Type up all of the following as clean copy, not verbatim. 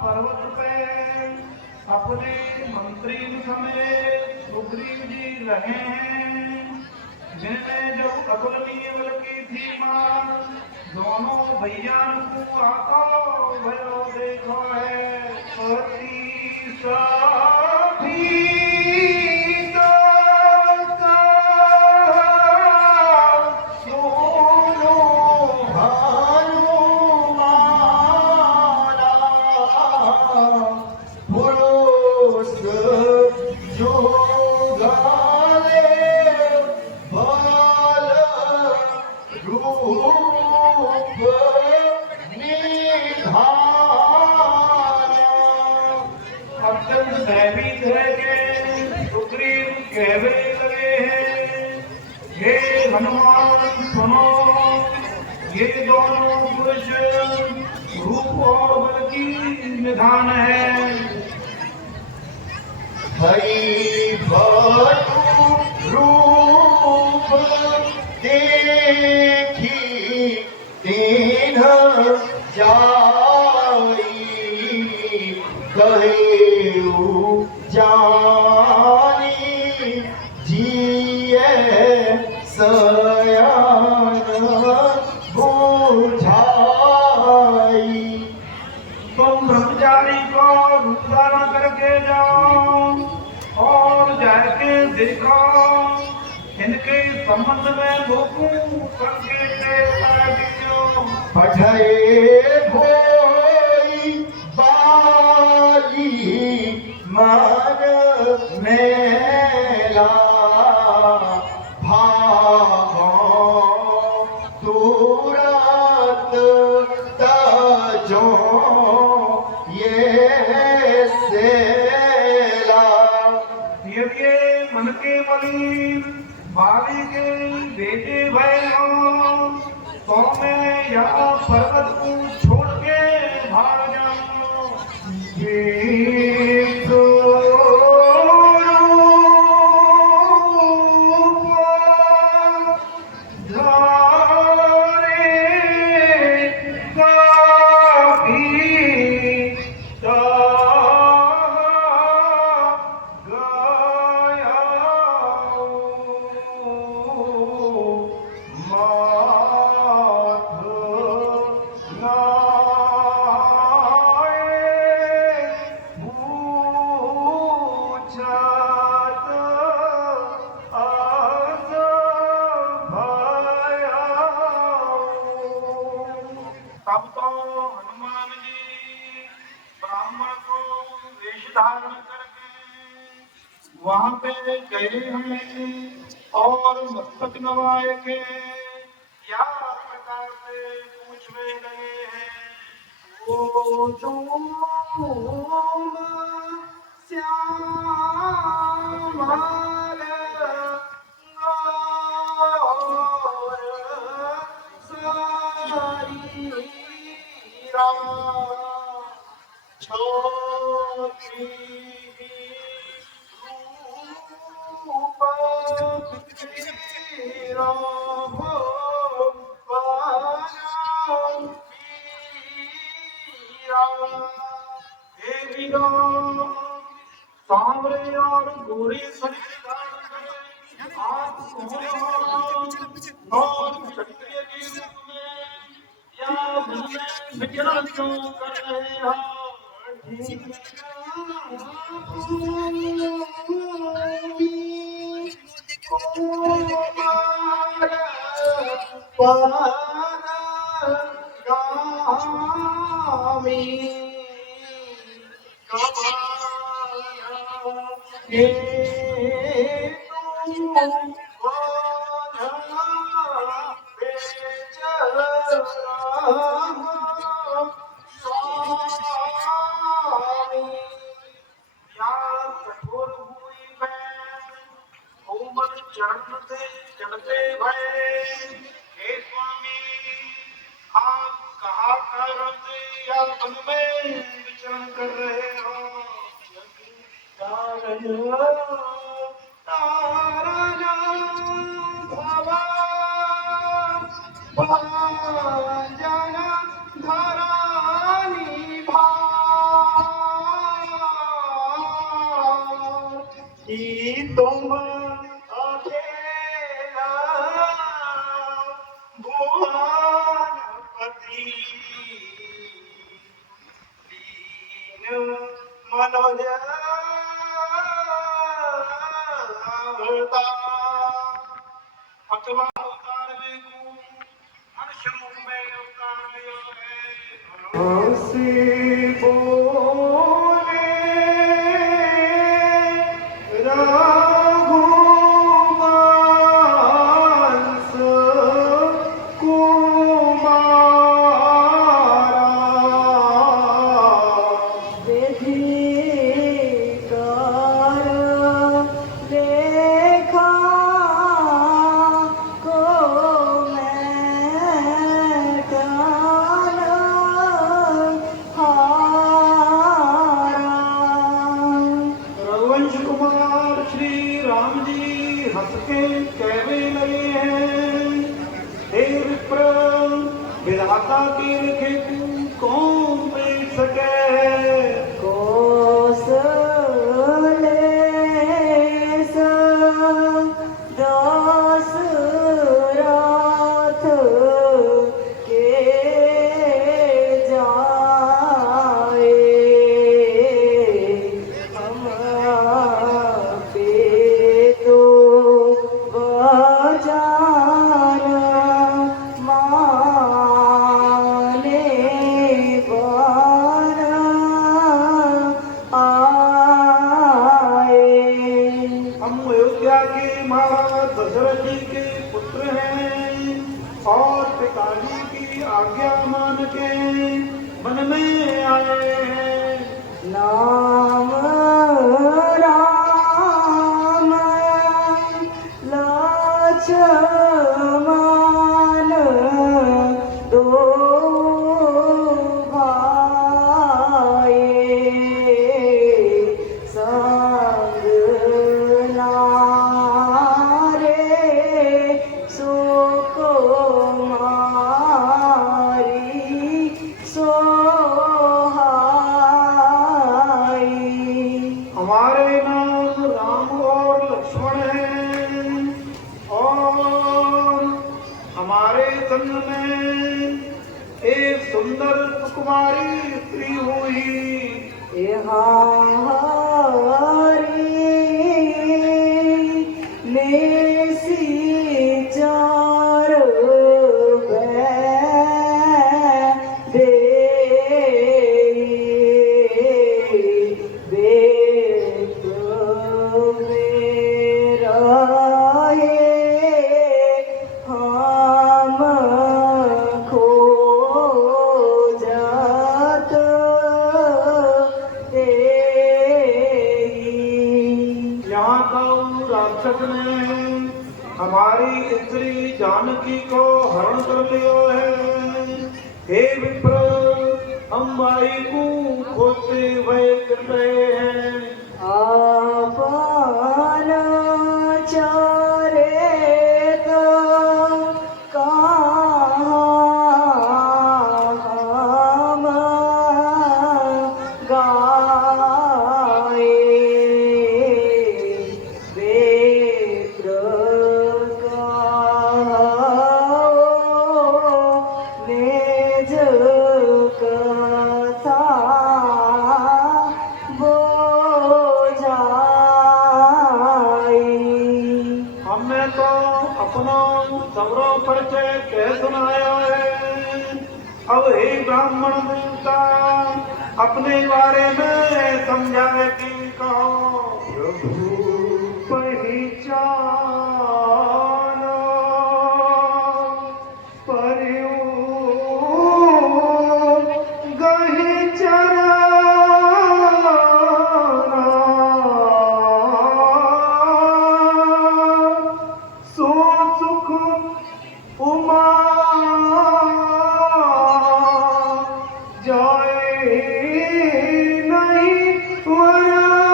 पर्वत पे अपने मंत्री समेत सुग्रीव जी रहे हैं, जिनमें जब अतुलनीय बल की थी मां, दोनों भैया को आका भयो देखो है पति साथी भयभीत है कि सुग्रीव कहने लगे हैं, हे हनुमान सुनो, ये दोनों पुरुष रूप और बल की निधान है। भई रूप देखी दीन जाई, कहे जानी जिये सयान बुझाई। तुम ब्रह्मचारी को रुद्रा करके जाओ और जाके देखो, इनके संबंध में लोगों संकेत पठे भोई बाली मन मेला, भागो तुरंत तजो ये सेला। ये मन के बली बाली के बेटे भय हो, तो मैं यहाँ पर्वत को छोड़ के भाग जाऊं। तब तो हनुमान जी ब्राह्मण को वेश धारण करके वहां पे गए हैं और मस्तक नवाए के क्या प्रकार से पूछने लगे हैं। ओ तुम राहो पारा हे वीरो सांवरे और गोरे शरीर धारण करे आप और क्षत्रिय के रूप में या मन में विचरण क्यों कर रहे हो? कठोर हुई मैं कोमल चरण से चलते भय हे स्वामी आप कहा करते या वन में विचरण कर रहे हो? तुम अकेला भुवनपति दीन मनोज अथवा अवतार में हूँ मनुष्य रूप में अवतार लिया है। हंसी बोले रघुवंश कुमारा विधिकार देखा को मैं कान हारा। रघुवंश कुमार श्री राम जी हंस के कहने लगे हैं हे विप्र विधाता के लिखे तू कौन देख सके? कौशलेश दशरथ के जाए हम पे तो बाजार माने बार आए। हम अयोध्या के महाराज दशरथ जी के पुत्र हैं और पिताजी की आज्ञा मान के वन में आए हैं। नाम राम लक्ष्मण दो भाई संग नारे सुकुमारी सोहाई। हमारे नाम राम और लक्ष्मण हैं और हमारे संग में एक सुंदर कुमारी स्त्री हुई। निशाचर हम खो जात यहाँ का राक्षस ने हमारी स्त्री जानकी को हरण कर लिया है। हे विप्र हम माई को खोजते हुए फिर रहे हैं। आपन चरे तो देवता अपने बारे में समझाए कि कहो प्रभु पहचानो परियो गहि चरना सो सुख उमा जाए नहीं वरना।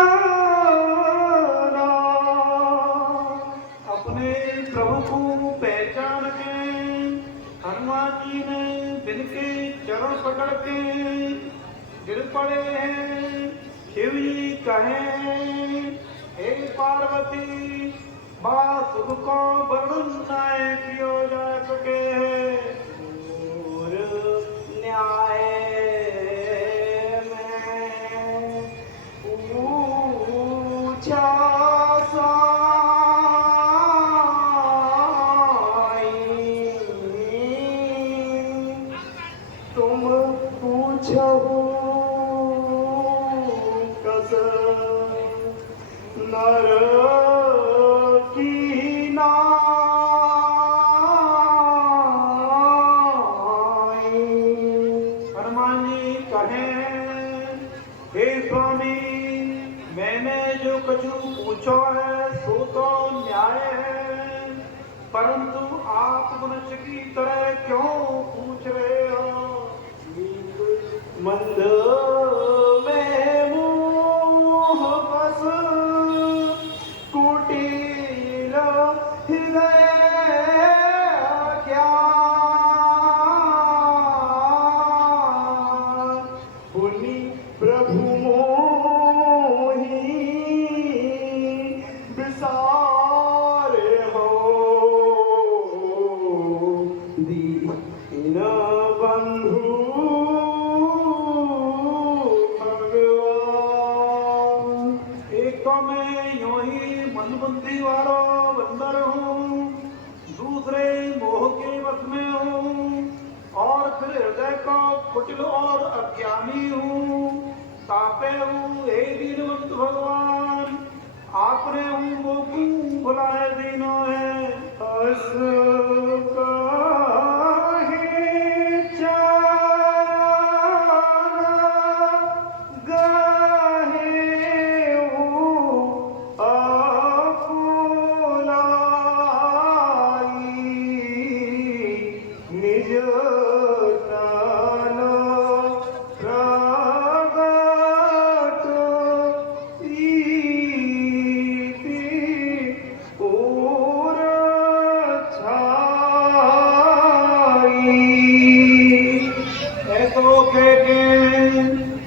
अपने प्रभु को पहचान के हनुमान जी ने बिन के चरण पकड़ के गिर पड़े हैं। शिव जी कहे हे पार्वती बात को वर्णन न किया जा सके। और न्याय में पूछा साईं, तुम पूछो कस नर की नाई। हनुमान जी कहे हे स्वामी मैंने जो कछु पूछो है सो तो न्याय है, परंतु आप मनुष्य की तरह क्यों पूछ रहे हो। मंद में मोह बस कुटिल हृदय ज्ञान। पुनि प्रभु मोहि विसारे हो दीन बंधु भगवान। एक तो मैं यूं ही मन बुद्धि वाला बंदर हूँ, दूसरे मोह के वश में हूँ, और फिर हृदय का कुटिल और अज्ञानी हूँ। तापे हूँ हे दीनवंत भगवान आपने हूँ वो क्यों बुलाए दीनों है। अस काहे चारा गाहेऊ आपुलाई। निज तन प्रगट इति और छाई। ऐसो कह के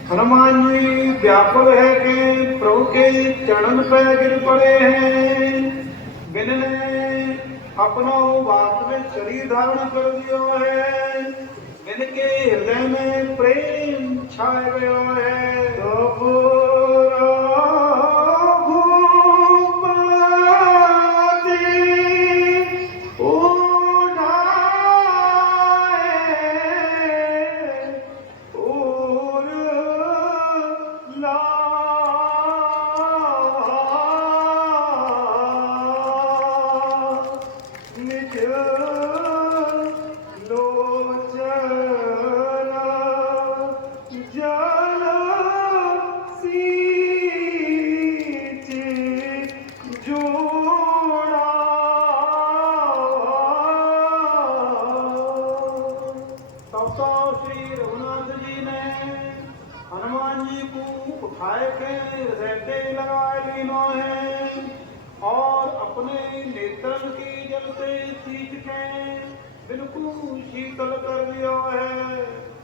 हनुमान जी व्याकुल है कि प्रभु के चरण पे गिर पड़े हैं। बिन ने अपना वास्तविक शरीर धारण कर दिया है। बिन के हृदय में प्रेम छाए गयो है। तब तो श्री रघुनाथ जी ने हनुमान जी को उठाए के हृदय पे लगाए लीनो है और अपने नेत्र की जल से सींच के बिल्कुल शीतल कर दिया है।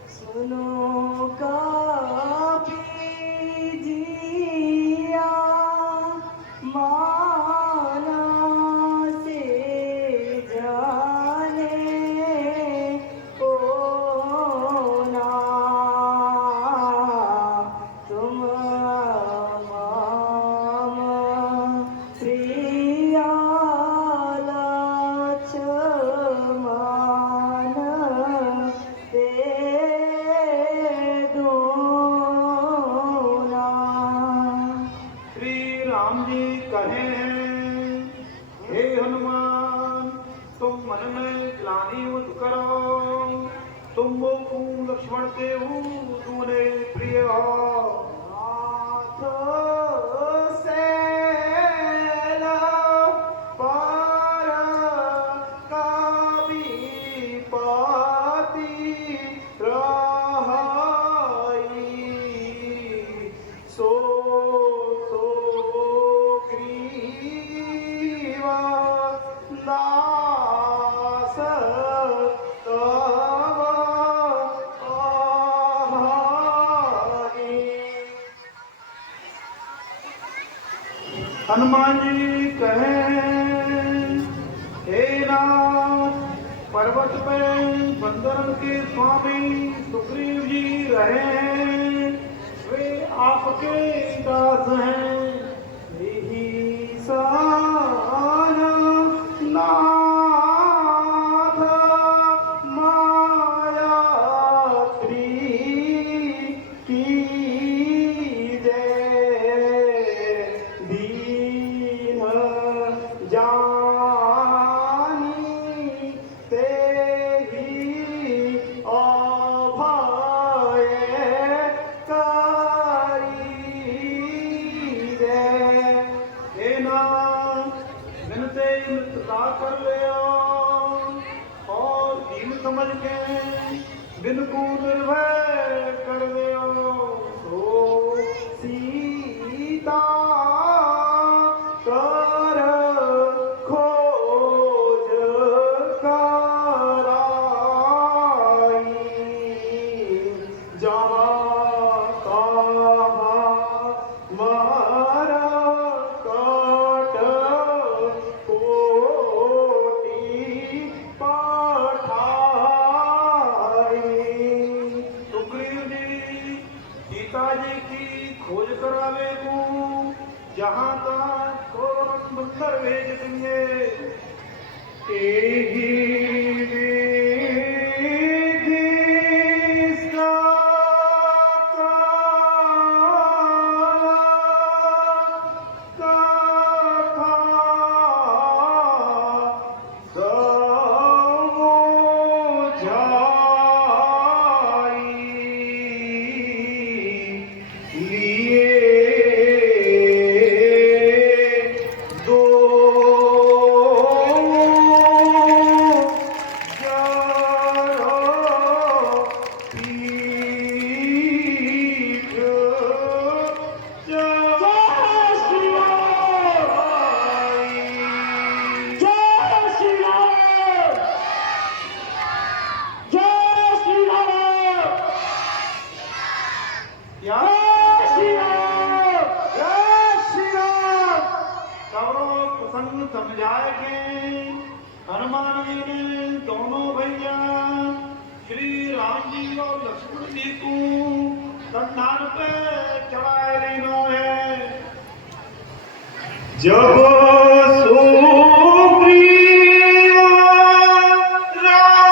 सुनो काफी जिया माना से जाने ओ ना। तुम माम प्रिया लक्ष्मण ते हनुमान जी कहें, हे नाथ, पर्वत पे बंदरन के स्वामी सुग्रीव जी रहे, वे आपके दास हैं। यही सान नाथ माया की जय, दीन जानी तेहि अभय कारी जय। हे नाथ, मिलते ही मित्रता कर ले और दीन समझ के बिन को निर्भय कर ले। तो सीता कर खोज कराई, जहाँ तहाँ मर कट कोटि पठाई। सुग्रीव जी सीता जी की खोज करावे को जहाँ तक बंदर भेज देंगे। एहि विधि समझाएंगे। हनुमान जी ने दोनों भैया श्री राम जी और लक्ष्मण जी को संधान पे चढ़ाए लेना है। जब सुग्रीव राम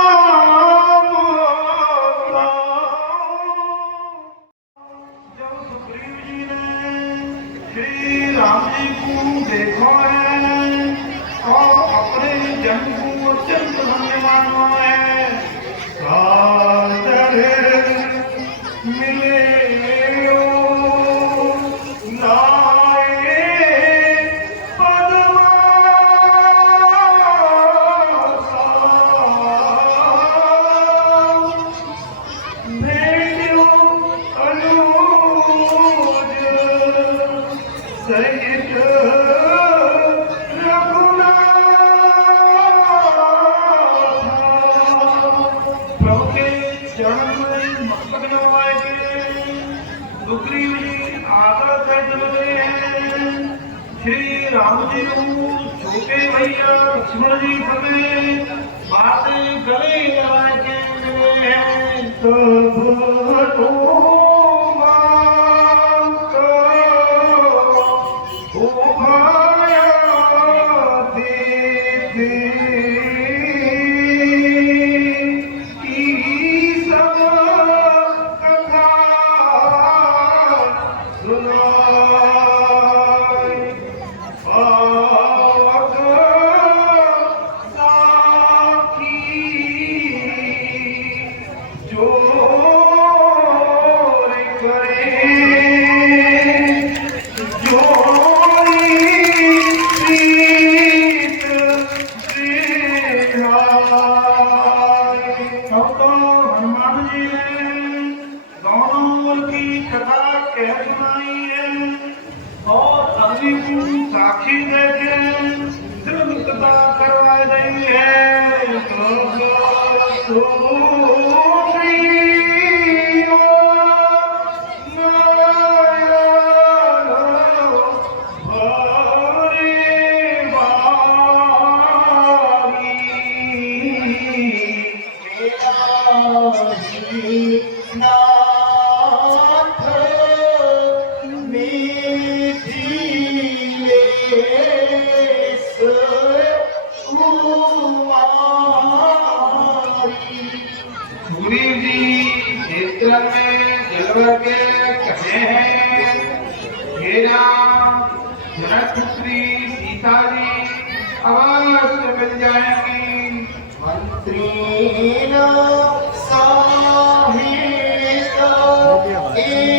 जब सुग्रीव जी ने श्री राम जी को देखा है और अपने जन को अत्यंत धन्य माना है। सादर मिले लाए पद्मासा, भेटो अनुज सहित सुग्रीव जी आदर से चलते हैं। श्री राम जी को छोटे भैया लक्ष्मण जी समेत बातें गले लगा के मिले हैं। तब तो साक्षी देके दृढ़ता करवा रही है। चलवर के कहे हैं हे राम जनक पुत्री सीता जी अवश्य मिल जाएंगी। मंत्री साहित एक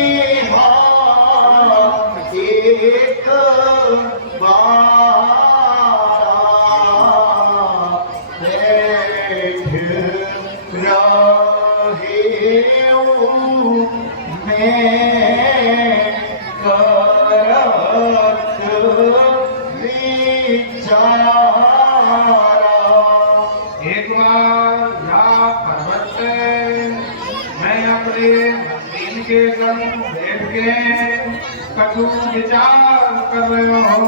एक बार या पर्वत पे मैं अपने मंदिर के संग बैठ के कटु विचार कर रहे हो।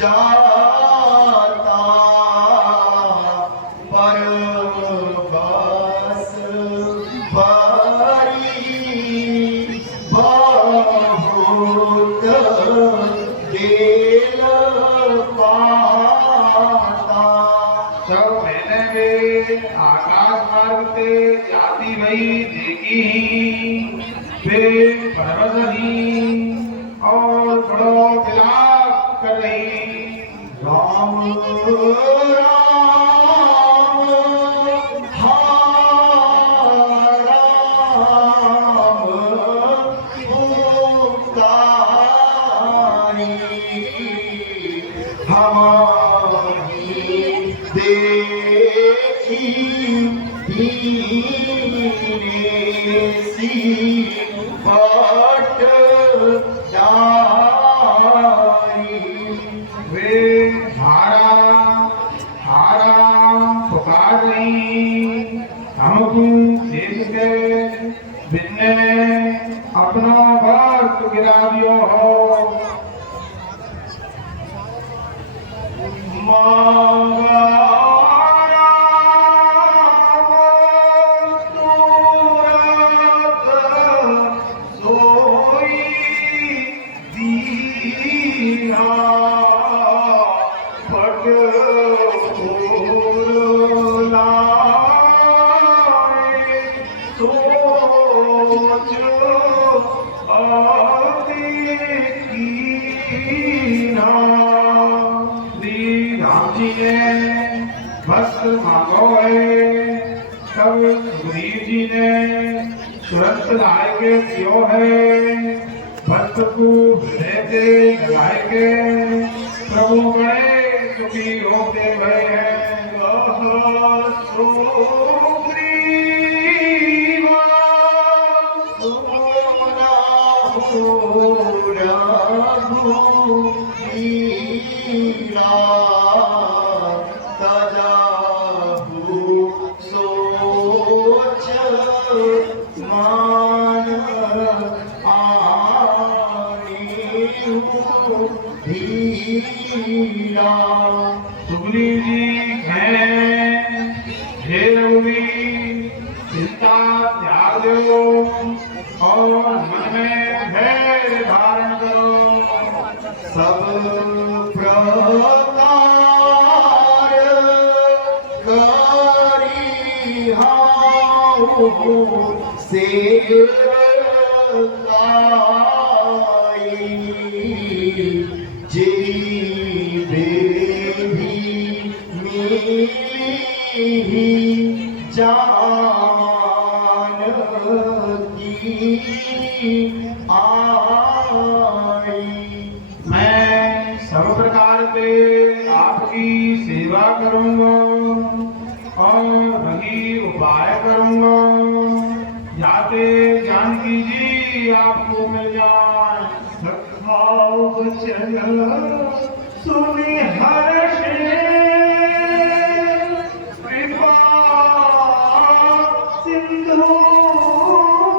जाता परबस बारी बहुत देल पाता। तो मैंने भी आकाश मार्ग से जाती हुई देखी वे पर्वत ही और बड़ो विलाप कर रही। राम राम हा राम पुकारी हमारी देखी धीरे सी बट वे हारा हारा पुकार रही। हमको देख के बिन्ने अपना वक्त गिरा दियो हो। मांगा भक्त मांगो है तब सुग्रीव जी ने तुरंत लाए के दियो है। भक्त को हृदय से लगाए के प्रभु बड़े दुखी होते गए हैं। सुग्रीव जी हैं हे रघुवीर चिंता त्याग दो और मन में धैर्य धारण करो। सब प्रकार करी हाउ सेवकाई जी देवी मिली जानकी आई। मैं सब प्रकार से आपकी सेवा करूंगा और वही उपाय करूंगा जाते जानकी जी आपको मिल जाए। सखाओ वचन सुनि हर्षे कृपा सिंधु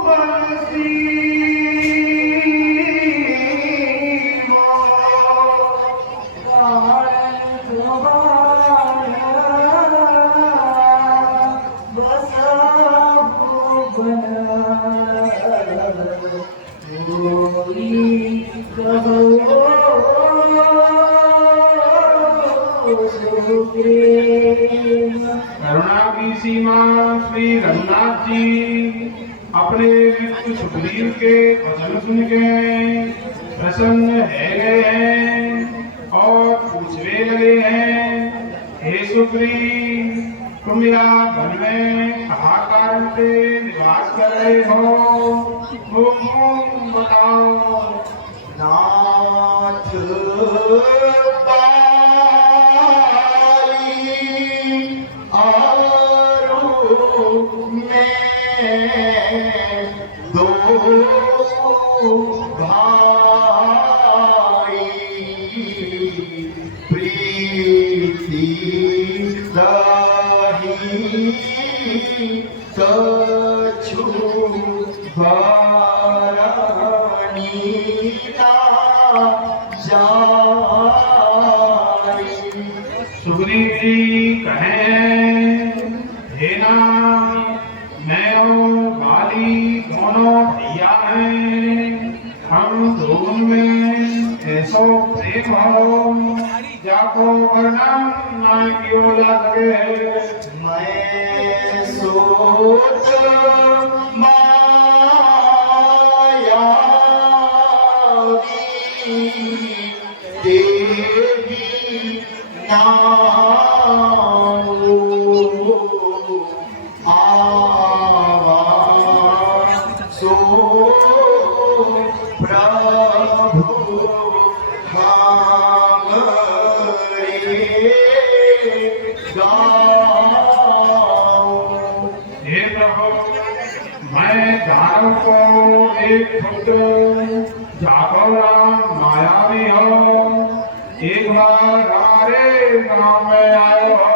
बरसी Go सुग्रीव। करुणा की सीमा श्री रघुनाथ जी अपने मित्र सुग्रीव के वचन सुन के प्रसन्न है गए हैं और पूछने लगे हैं, हे सुग्रीव, तुम मेरा वन में कहाँ कारण से निवास कर रहे हो, वो बताओ। नाथ दो भाई प्रीति रही कछु भरनीता जाई। सुग्रीव जी कहें, हे नाथ, मैं और बाली दोनों भैया हैं, हम दोनों में ऐसो प्रेम हो जाको वर्णन न कियो जा सके। मैं सोच मायावी तेरी नाम आवा सो प्रभु हमरे गाँव। हे प्रभु, मैं दानव को एक पुत्र जाको राम मायावी हो, एक बार हमारे गाँव में आए हो।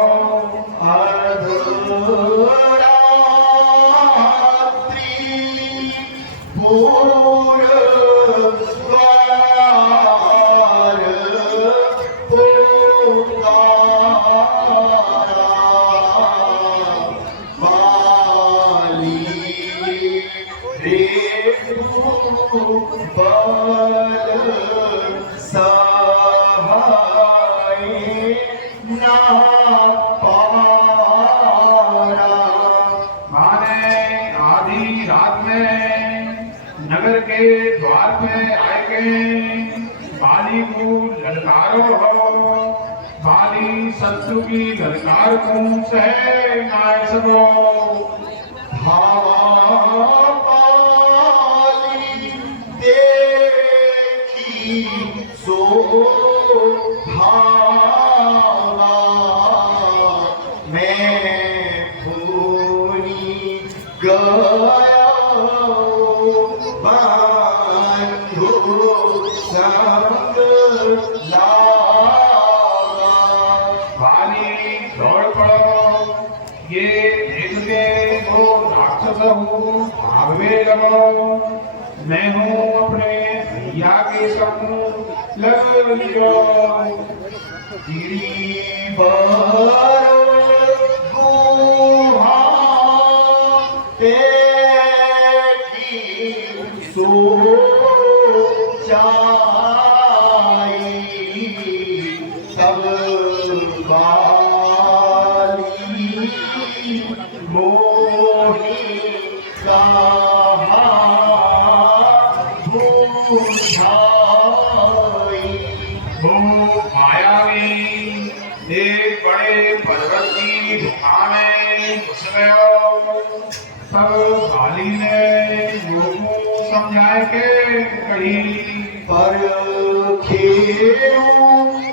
अर्धरात्रि पूर्वद्वार पुकारा बाली रे बल सहाय ना पारा। माने आधी रात में नगर के द्वार पे आए गए, बाली को ललकारो हो, बाली शत्रु की ललकार को सह नाय सको। भावाली देखी सो भावा मैं भूनी गया बंधु संग लावा। बाली दौड़ पड़ो, ये देख के वो राक्षस हूँ भागवे लगो, मैं हूँ अपने भैया के संग लग लियो। गिरिवर गुहा देखी सो चाई तब बाली मोही कहा भूषाई। वो मायावी एक बड़े पर्वत की गुफा में घुस गयो। तब बाली ने लोगों समझाए के कही, पर खेऊ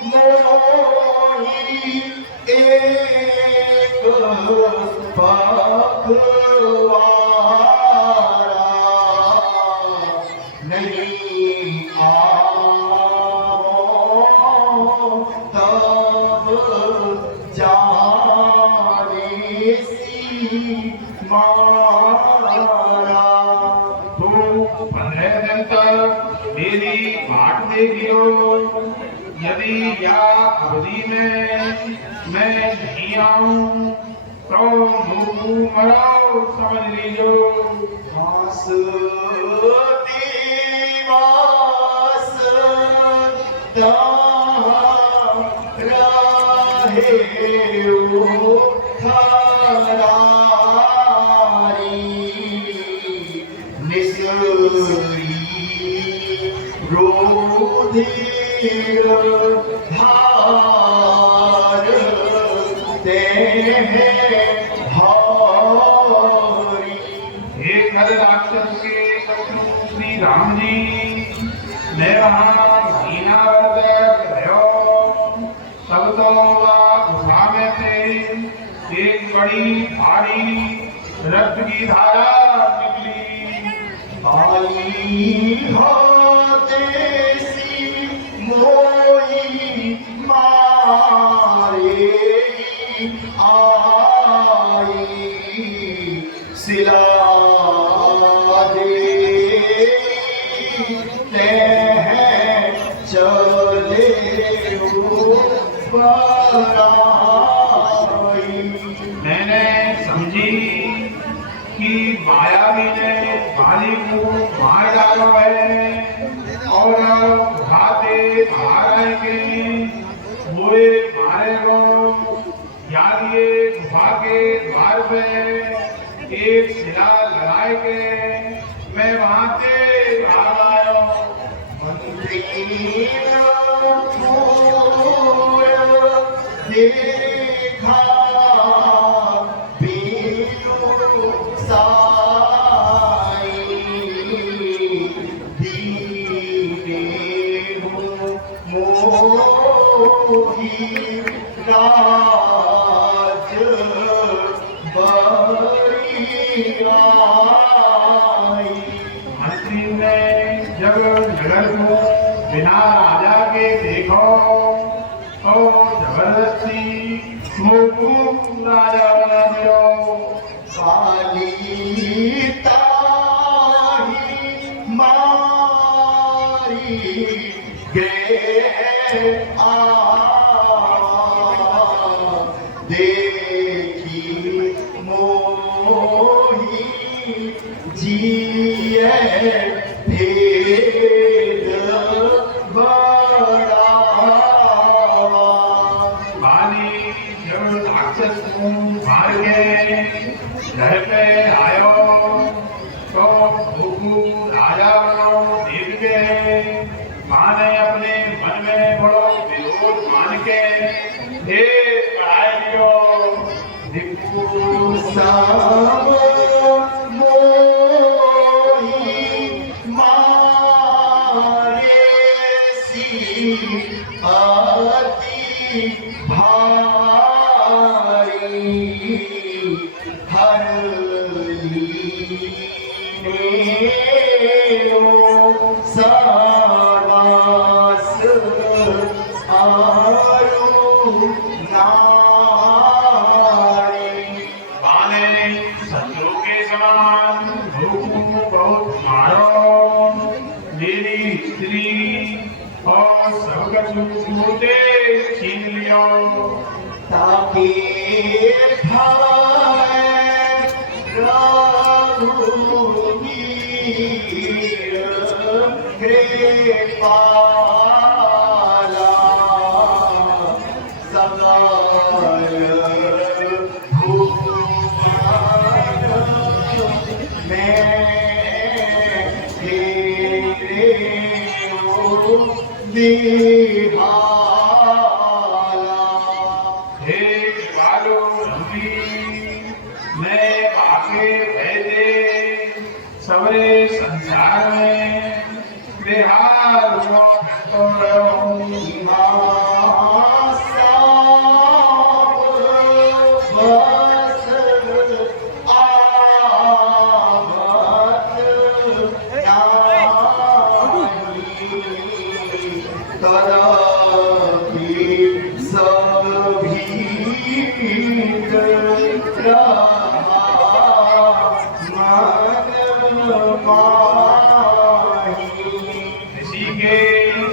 मोही एक पखवारा नहीं आओ तब जाने सी मारा। तो 15 दिन तक मेरी बाट देखियो, यदि या अवधि में मैं नहीं आऊं तो मुझको मराओ समझ लीजो। वास दिवस तहाँ रहे खरारी निसरी रोधिर धार ते भारी। हे खर राक्षस के शत्रु श्री राम जी ने वहां हीना भयो तब तो गुफा में थे एक बड़ी भारी रक्त की धारा निकली। काली देसी मोई मारे आई सिला दे चले मैंने समझी कि मायावी ने बाली को मार डाला है और भाते मारेंगे हुए मारे को याद ये गुफा के द्वार पे एक शिला लगाएंगे। मैं वहां से भाग आया। देखा बीनु साई दीने मोही राज बरियाई। मंत्री ने जब नगर को बिना राजा के देखो तो जबरदस्ती राजा बना दियो। काली ताही मारी गे आ देखी मोही जिए भेद बड़ा। बाली जब राक्षस को मार के घर पे आयो तो भूखू राजा बनो देख के मां ने अपने मन में बड़ो विरोध मान के हे पढ़ाई दियो। भिक्षु सब मोही मारे सी अति भारी हर सास आयु नारी। बाने शत्रु के समान भूखू बहुत मारो मेरी स्त्री और सब छूटे छीन लियो। ताकि भाई रघुवीर कृपाला सगाय भूमान मैं तेरे दिहाला। हे कालो रंगी मैं आगे भेजे सवरे संसार में बेहाल हुआ करतो रहूं। इसी के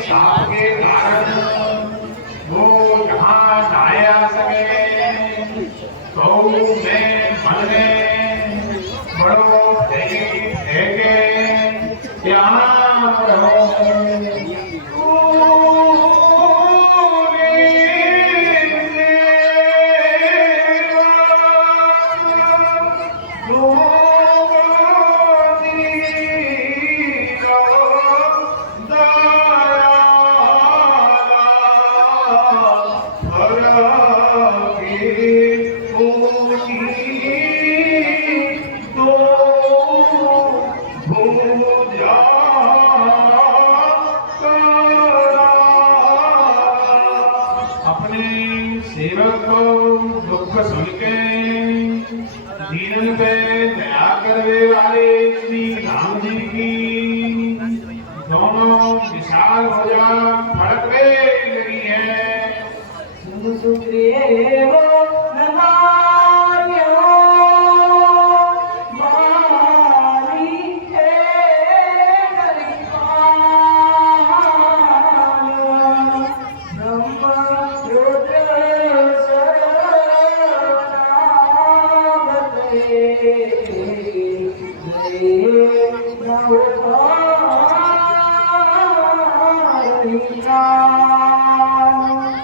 शाप के कारण वो यहाँ आया सके तो मैं मन में बड़ो ठेके यहाँ रहो। सेवक को दुख सुन के दीनन पे दया करने वाले श्री राम जी की दोनों विशाल भुजा फड़कने लगी है। सुग्रीव नमायो मारी है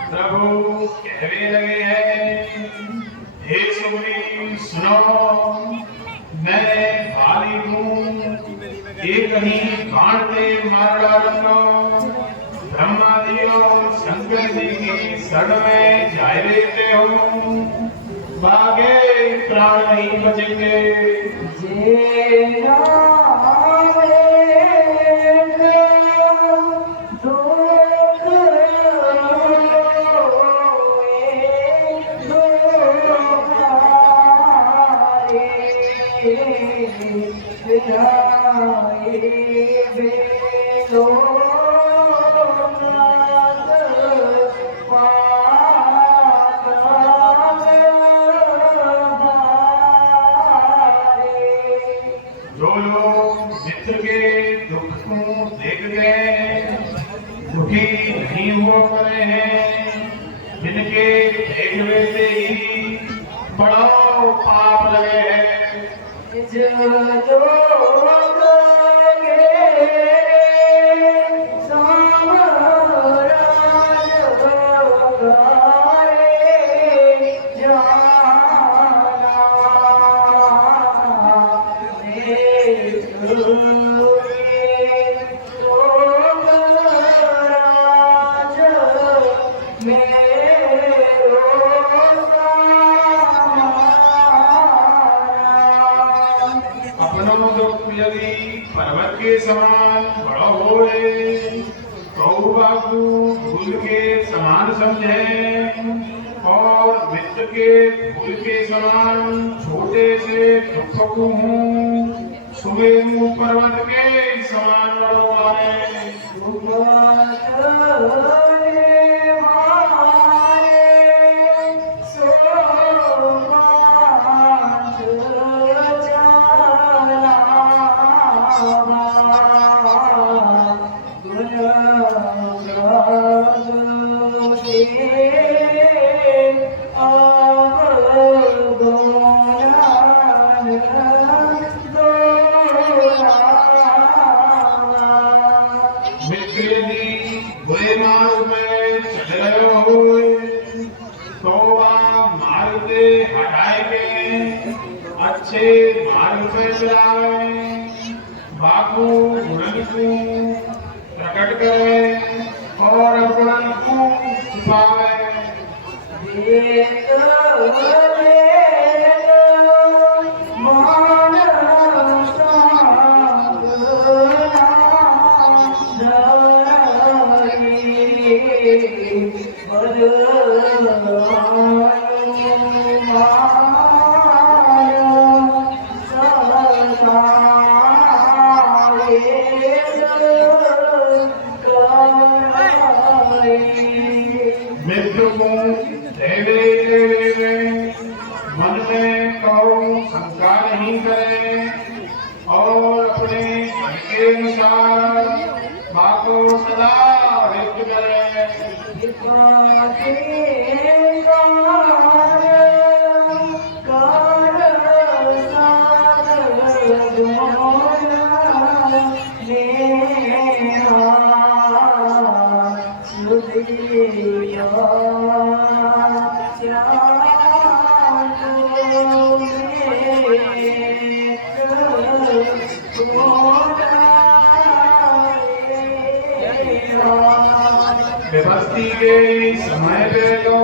प्रभु कहने लगे हैं, हे सुग्रीव सुनो, मैं बाली हूँ, एक ही बाण से मार डालूंगा। ब्रह्मा जी और शंकर जी की शरण में जाए लेते हो, बागे प्राण नहीं बचेंगे। जो लोग मित्र के दुख को देख गए दुखी नहीं हो पड़े हैं, जिनके देखने से ही बड़ा पाप लगे हैं। अपनों दुख यदि पर्वत के समान बड़ा होए, तो बाबू फूल के समान समझे, और मित्र के फूल के समान छोटे से दुख को हूँ, सुबह पर्वत के समान बड़ो आए। मित्र यदि बुरे मार्ग में चल रहे हो, तो आप मार्ग से हटाएंगे, अच्छे मार्ग पे चलाए, बापू गुणन को प्रकट करे और गुणन को छिपावे। मित्र को मन में कहो शंका नहीं करे, और अपने मन के अनुसार बातों सदा व्यक्त करे। विभक्ति के समय पे तो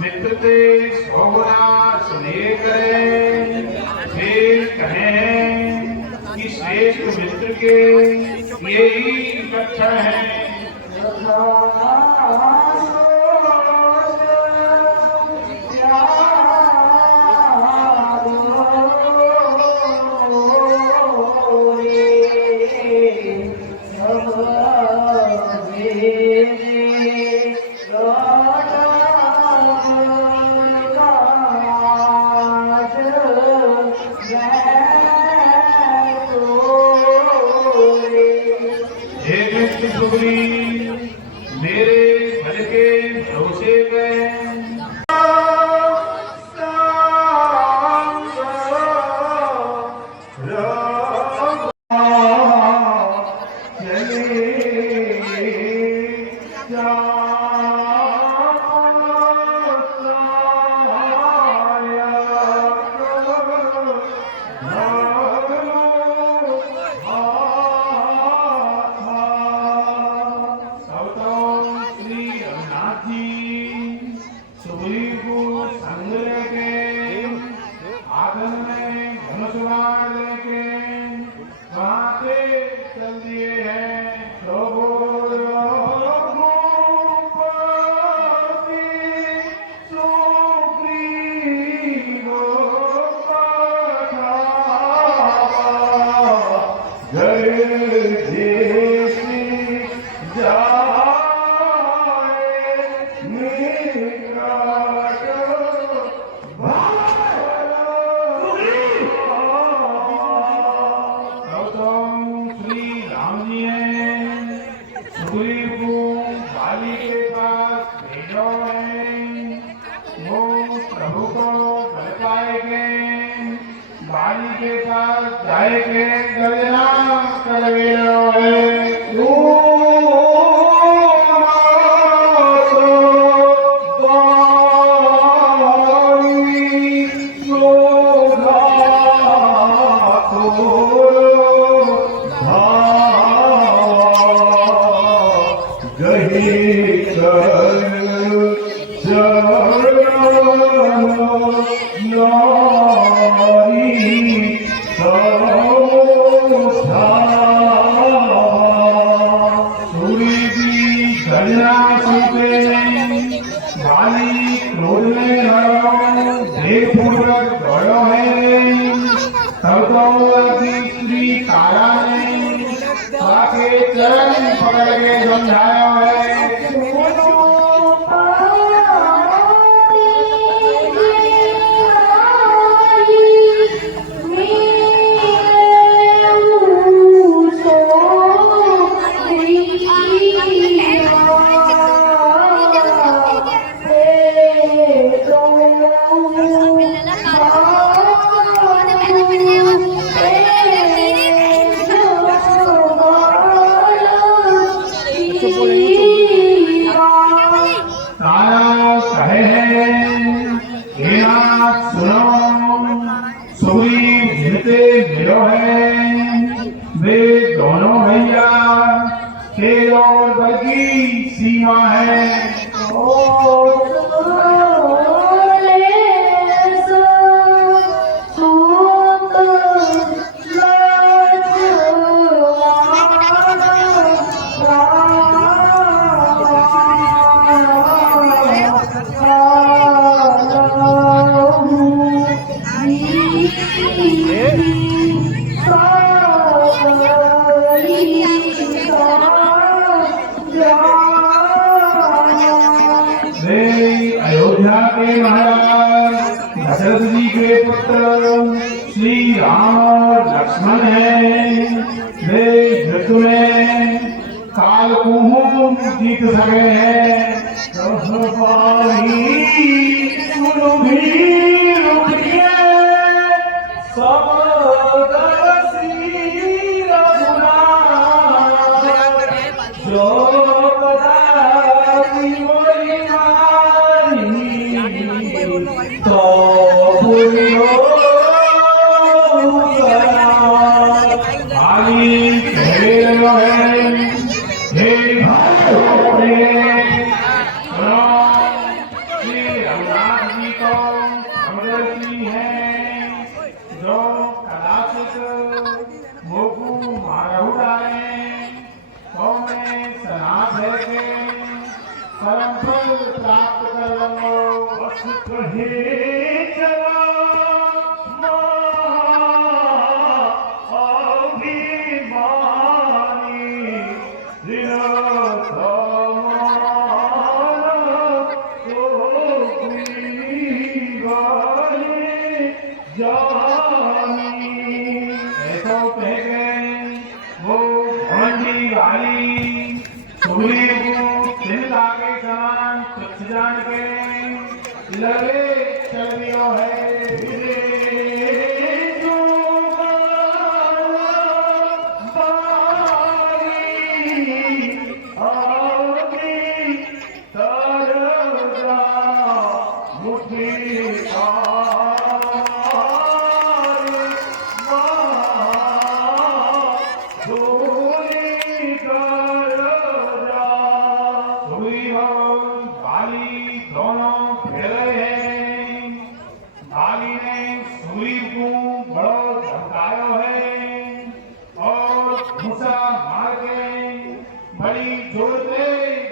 मित्र से सौ गुना स्नेह करें, फिर कहें कि श्रेष्ठ मित्र के यही लक्षण है। सुग्रीव मेरे भल के भरोसे गए। जाएंगे गर्जना करवेलो चरण पकड़ के समझाया है। वे दोनों भैया खेल और बल की सीमा है। अयोध्या के महाराज दशरथ जी के पुत्र श्री राम और लक्ष्मण हैं। वे युद्ध में काल को जीत सके हैं। प्राप्त जान के लगे चलियो है जो बारी आओगी तरजा मुट्ठी बड़ी जोर से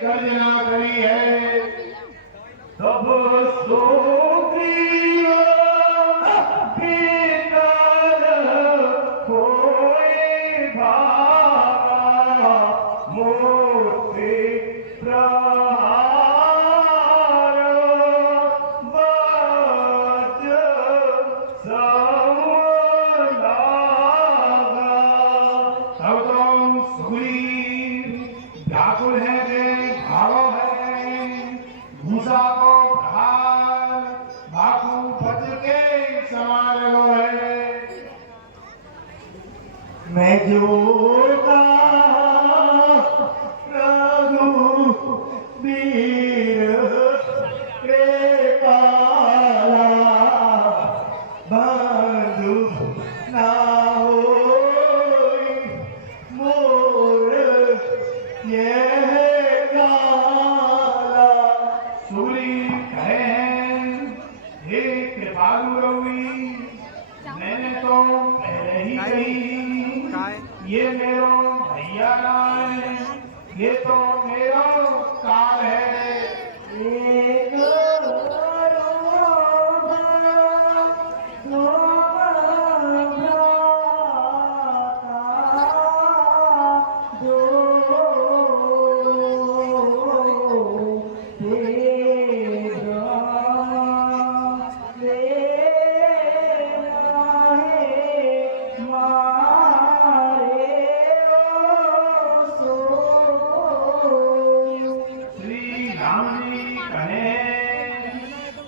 गर्जना करी है तब सोचियो भीतर कोई भागा मोटे प्रहार बच समलागा तब तो सुग्रीव व्याकुल है रे भाव है भूसा को प्रहार भाकू वज्र के समान लो है मैं जो वीर कृपाला बंधु ना होई मोर ये काला सुग्रीव कहे हैं हे कृपालु रवि मैंने तो पहले ही कही ये मेरो भैया ना है ये तो मेरा काल है एक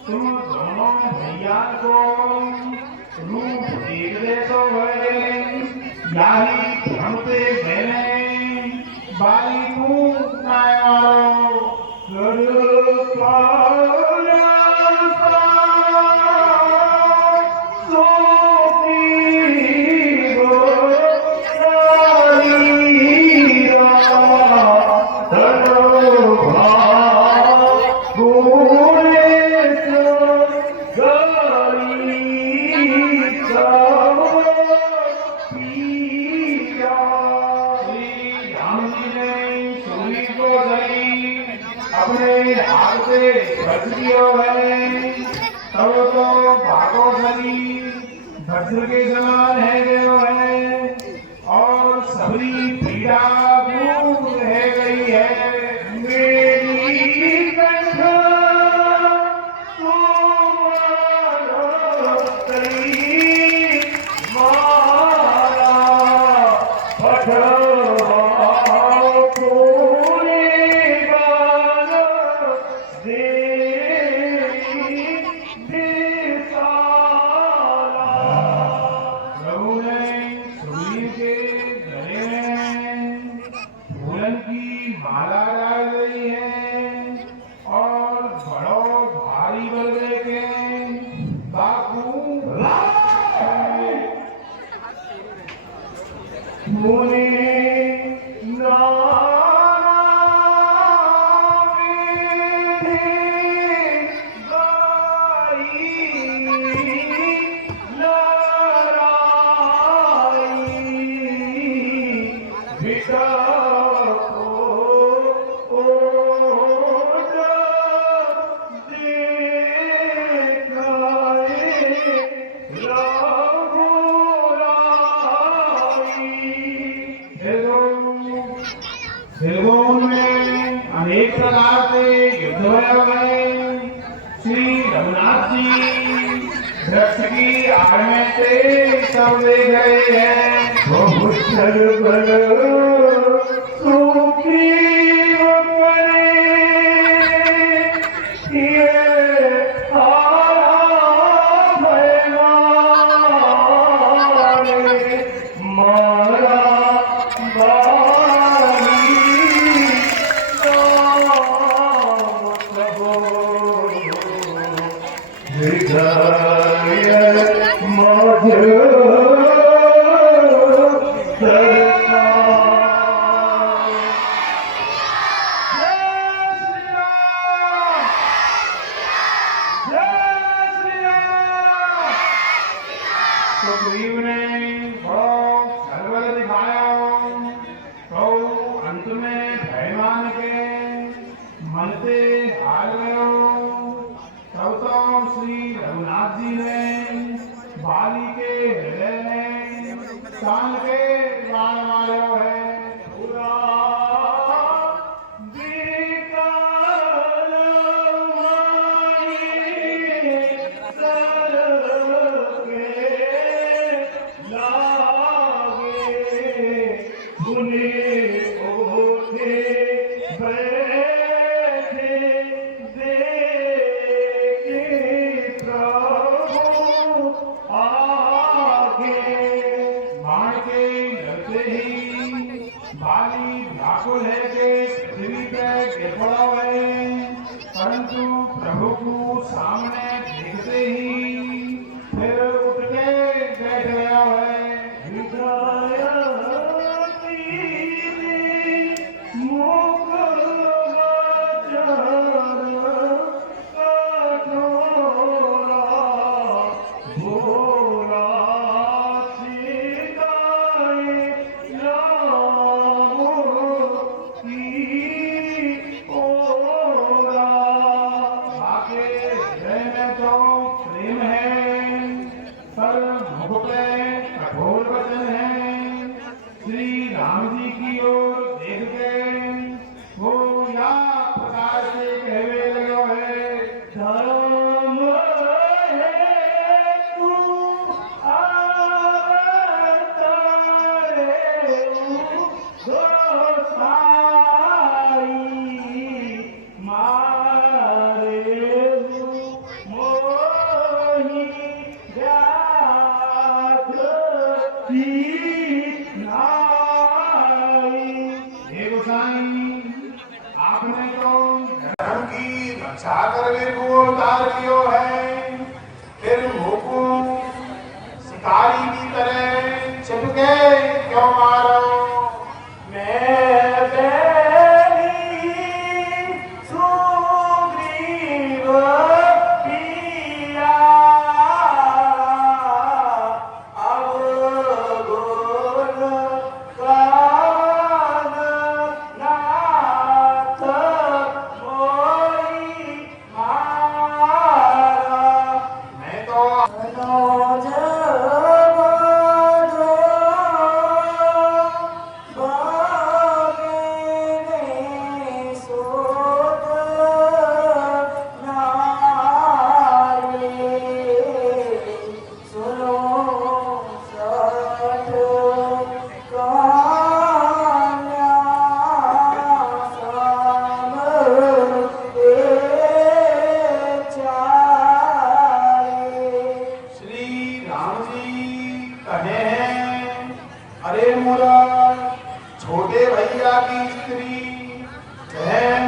तुम दोनों भैया को रूप देख दे तो है याही भ्रमते मैंने बाली को अपने हाथ से वज्रियो है तब तो भागो धरी वज्र के समान है देव है और सबरी पीड़ा दूर रह गई है मेरी कंठ मारा माला डाल रही है और बड़ो भारी बल के बापू मुनि अनेक प्रकार से युद्ध हुए श्री रघुनाथ जी वृक्ष की आड़ में से सब ले गए हैं बहुत सरबल सुखी सुग्रीव ने बहुत सरबल दिखाया, तो अंत में भय मान के मन से हार गयो। तब तो श्री रघुनाथ जी ने बाली के हृदय में कान के बाण मारो है। पूरा बाली व्याकुल है कि पृथ्वी पे गिर पड़ा है, परंतु प्रभु को सामने देखते ही फिर उठ के बैठ गया है। कठोर वचन है। श्री राम जी की ओर देख के वो या प्रकार से कहने लगा है, धर्म है तू आपने तो धर्म की रक्षा करने को उतार लियो है, फिर भूखू शिकारी की तरह छिपके क्यों मारो। मैं तेरी सुग्रीव पिया, अब गुण गान नाथ मोई मारा। मैं तो अरे मोरा छोटे भैया की स्त्री, बहन,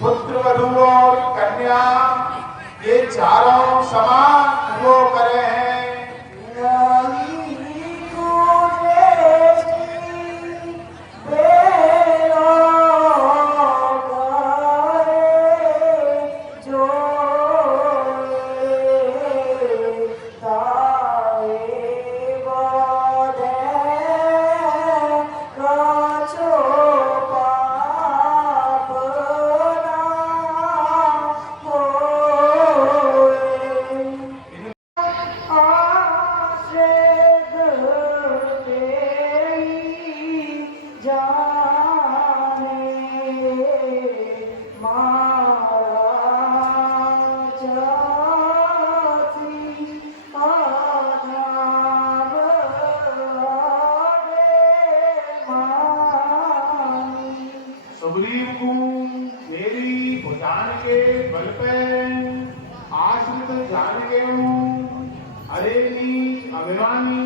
पुत्र, वधू और कन्या, ये चारों समान वो करे हैं। सुग्रीव को मेरी भुजान के बल पे आश्रित जान के हूँ। अरे नीच अभिमानी,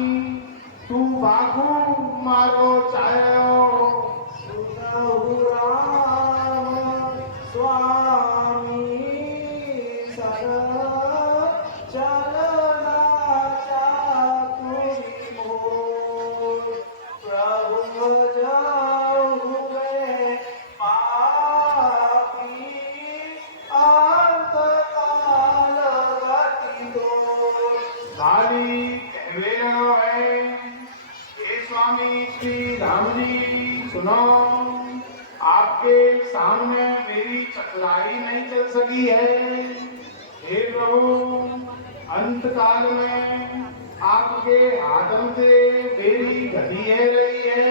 तू बाखू मारो चाहे स्वामी सर सुनो, आपके सामने मेरी चतुराई नहीं चल सकी है। हे प्रभु, अंत काल में आपके आदम से मेरी गति है रही है।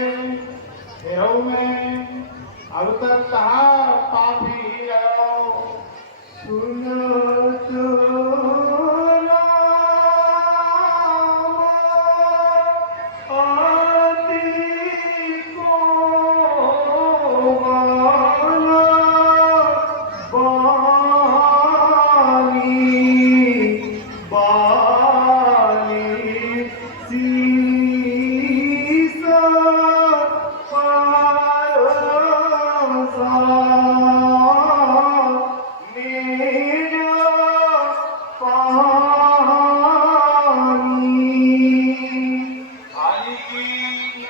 देहो में अब तक कहा पापी ही रहो। सुनो तो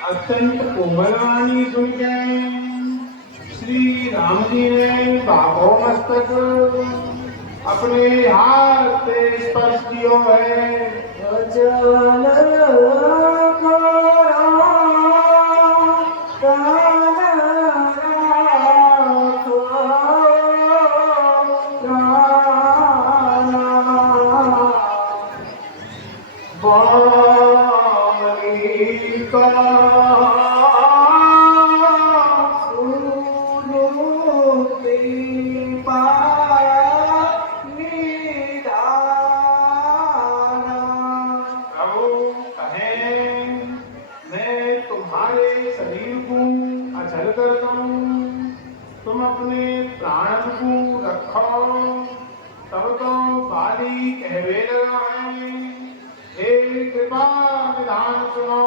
अत्यंत कोमलवाणी सुन के श्री राम जी ने बाबो मस्तक अपने हाथ से स्पर्श कियो है। अचल तुम अपने प्राण को रखो। तब तो बाली कहवे लगा है, हे कृपा विधान सुनो।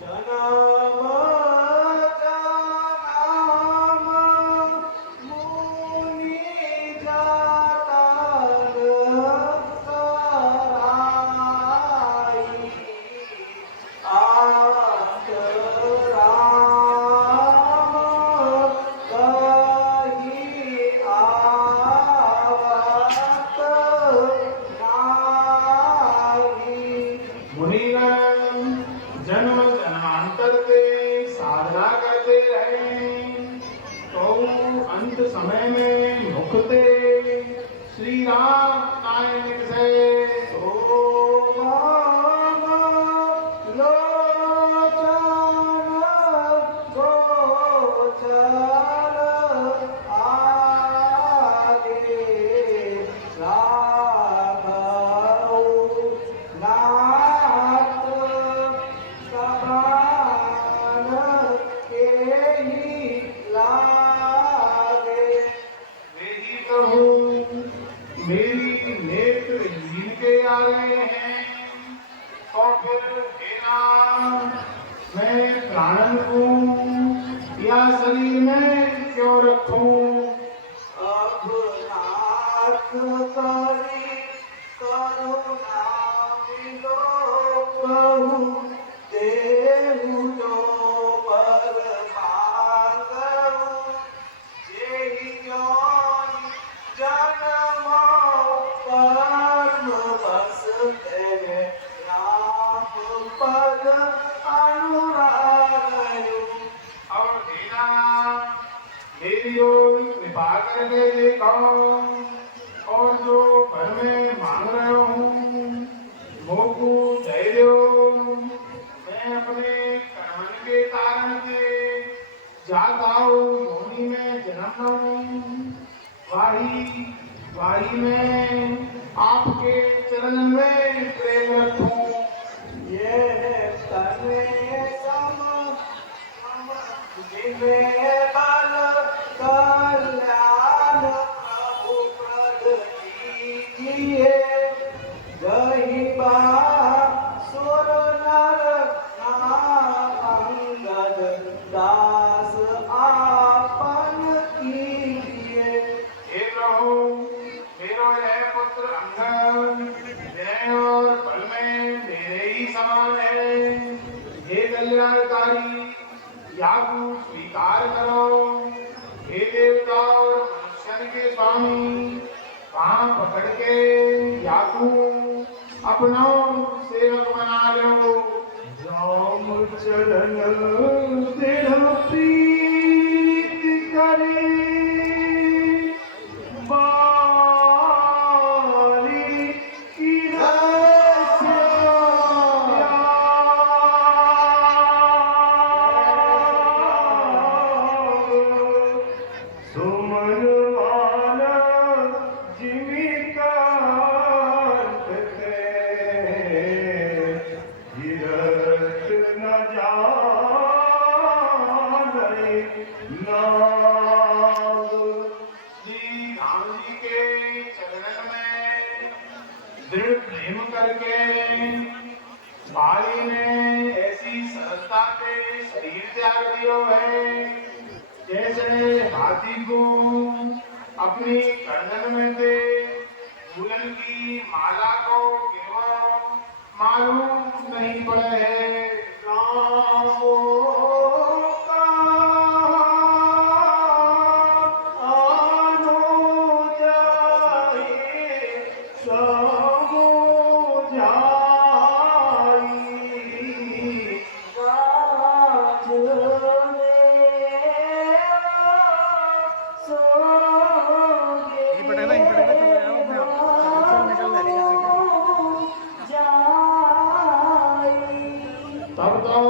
जन्म जन्म मुनि जातन कराई, आत राम कही आवत नाई। मुनिगण जन्म जन्मांतर से साधना करते रहे, तो अंत समय में मुखते श्री राम नायक से मेरी नेत्र जिनके आ रहे हैं, तो फिर हे नाम, मैं प्राणन को या शरीर में क्यों रखूं? अब नाथ करी करुणा मिलो कहूँ, देहु जो बर मांगहु, जेहि ज्ञान जन्म परम बस तेरे नाम पद अनुरागयु। और हे नाम, मेरी ओर कृपा करके देखो, और जो घर में मांग रहे हूँ मोको दे दो। मैं अपने कर्मन के कारण से जाता हूँ योनि में जन्म लूं, वाही में आपके चरण में प्रेम रखूं। ये तने सम जिमे बल कल्याण प्रभु प्रद कीजिए, जहि सुर नर नांगद दास आपन कीजिए। हे प्रभु, मेरो यह पुत्र अंगद विनय और बल में मेरे ही समान है। हे कल्याणकारी, यागु स्वीकार करो। हे देवता और मनुष्य के स्वामी, वहां पकड़ के यागु अपना सेवक बना लो। राम चरण दृढ़ राम जी के चरणन में दृढ़ प्रेम करके बाली ने ऐसी सरलता से शरीर त्याग दियो है जैसे हाथी को अपनी गर्दन में से फूलन की माला को गिरवा मालूम नहीं पड़े है। रामो का आनो जाए समो जाई राज तब तो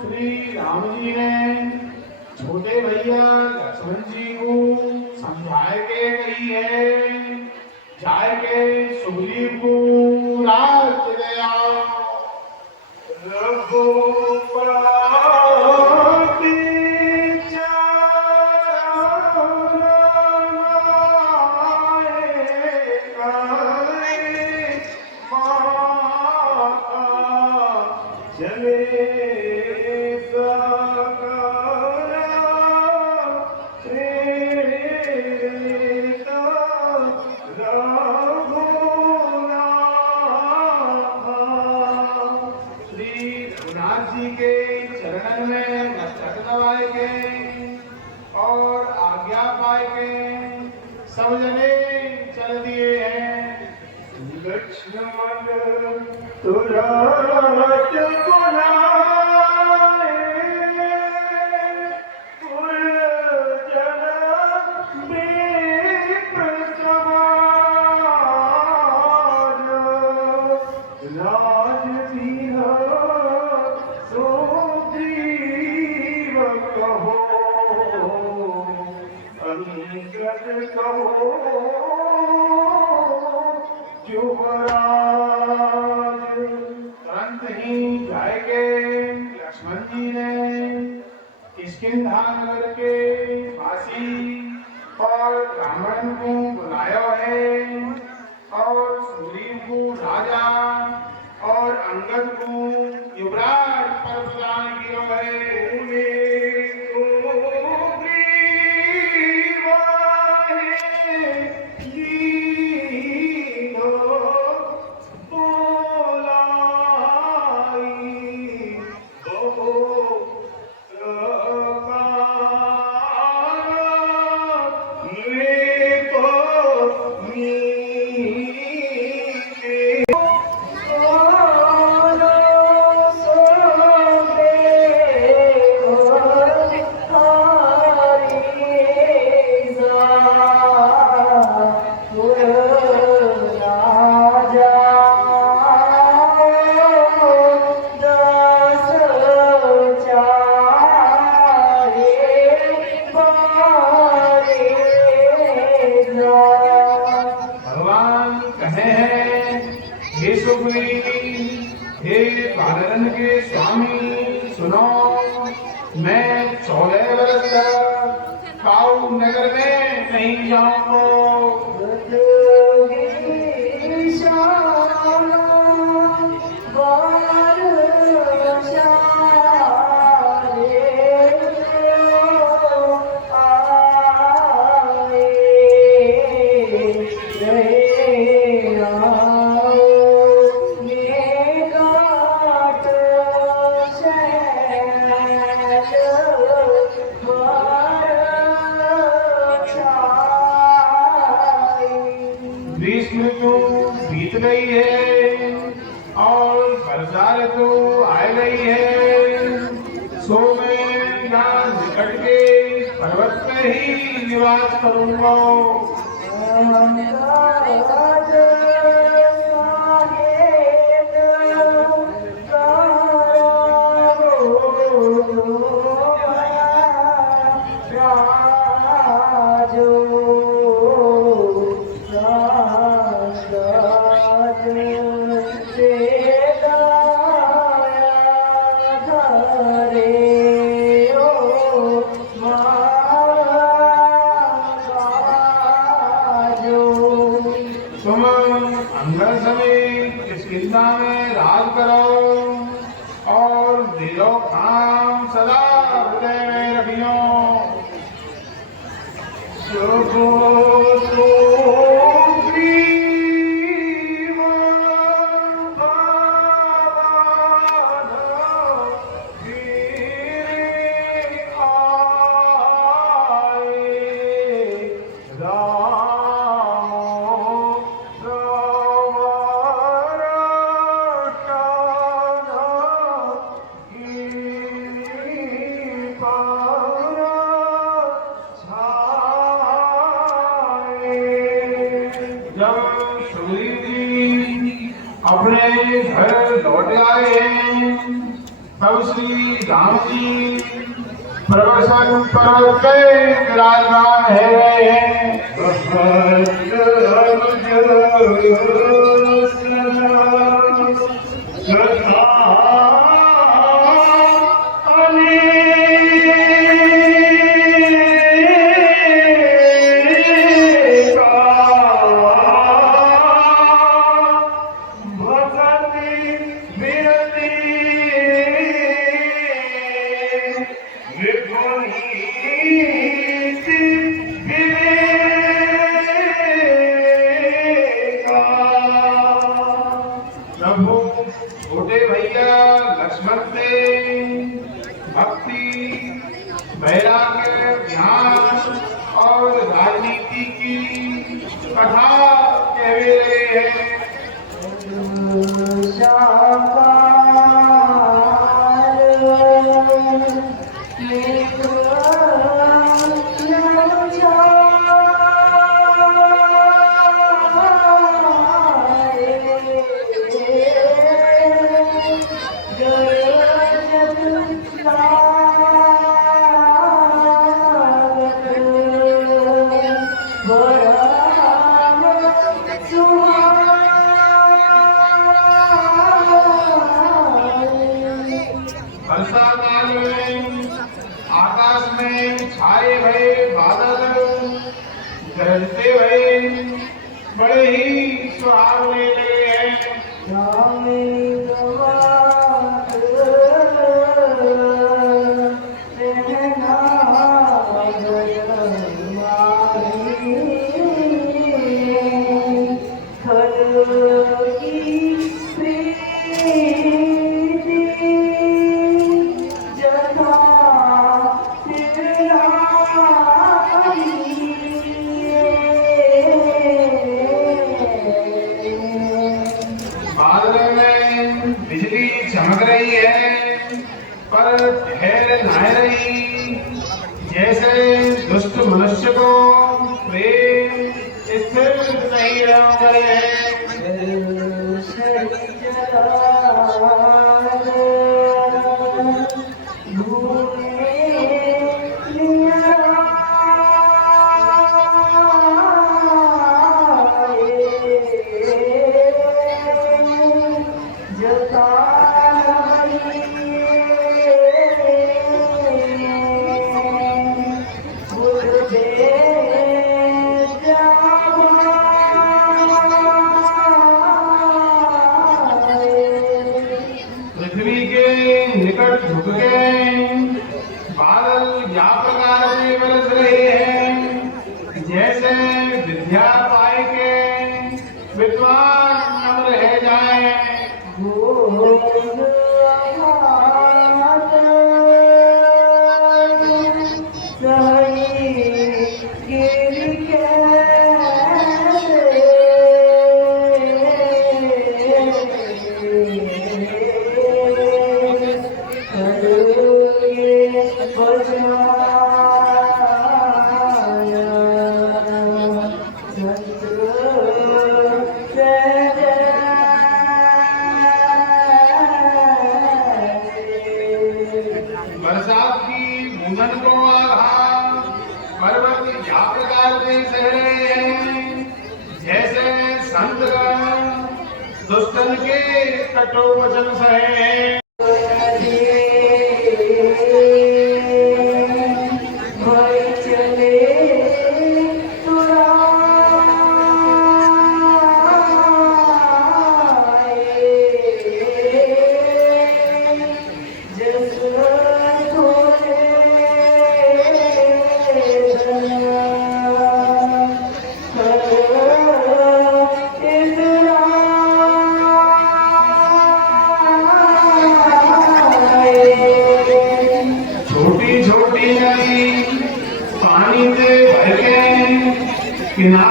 श्री राम जी ने छोटे भैया लक्ष्मण जी को समझाए के गई है जाए के सुग्रीव को रात गया रघुपति चले श्री रघुनाथ जी के चरणन में मस्तक दबाए के और आज्ञा पाए के सब जने चल दिए हैं। लक्ष्मण तुरंत बुलाए गुरजन विप्र समाज राजधीर सुग्रीव कहो अंगद कहो युवराज। तुरंत ही जाएंगे लक्ष्मण जी ने किष्किंधा नगर के वासी और ब्राह्मण को बुलाया है और सुग्रीव को राजा और अंगद को युवराज पर प्रदान किया है। हे सुग्रीव, हे बानरन के स्वामी सुनो, मैं 14 वर्ष तक काऊ नगर में नहीं जाऊंगा। ग्रीष्म ऋतु बीत गई है और वर्षा ऋतु आ गई है, सो मैं यहाँ निकट के पर्वत पे ही निवास करूंगा। तुम अंगद समेत इस किल्ला में राज करो और दिलो काम सदा हृदय में रखियो। जब सुग्रीव जी अपने घर लौट आए तब श्री राम जी प्रवसन पर्वत पे विराजमान है। प्रभु छोटे भैया लक्ष्मण ने भक्ति, वैराग्य, ज्ञान और राजनीति की कथा कह रहे हैं। वर्षाकाल में आकाश में छाए हुए बादल गरजते हुए बड़े ही सुहावने लगे हैं। बादलों में बिजली चमक रही है पर ठहर नहीं रही, जैसे दुष्ट मनुष्य को प्रेम स्थिर नहीं रह गए पृथ्वी के निकट झुक गए। बादल या प्रकार से बरस रहे हैं जैसे विद्या पाए के विद्वान नम्र रह जाए। बरसात की बूंदन को आधार पर्वत या प्रकार से सह रहे हैं जैसे संत दुष्टन के कटोवचन सहे।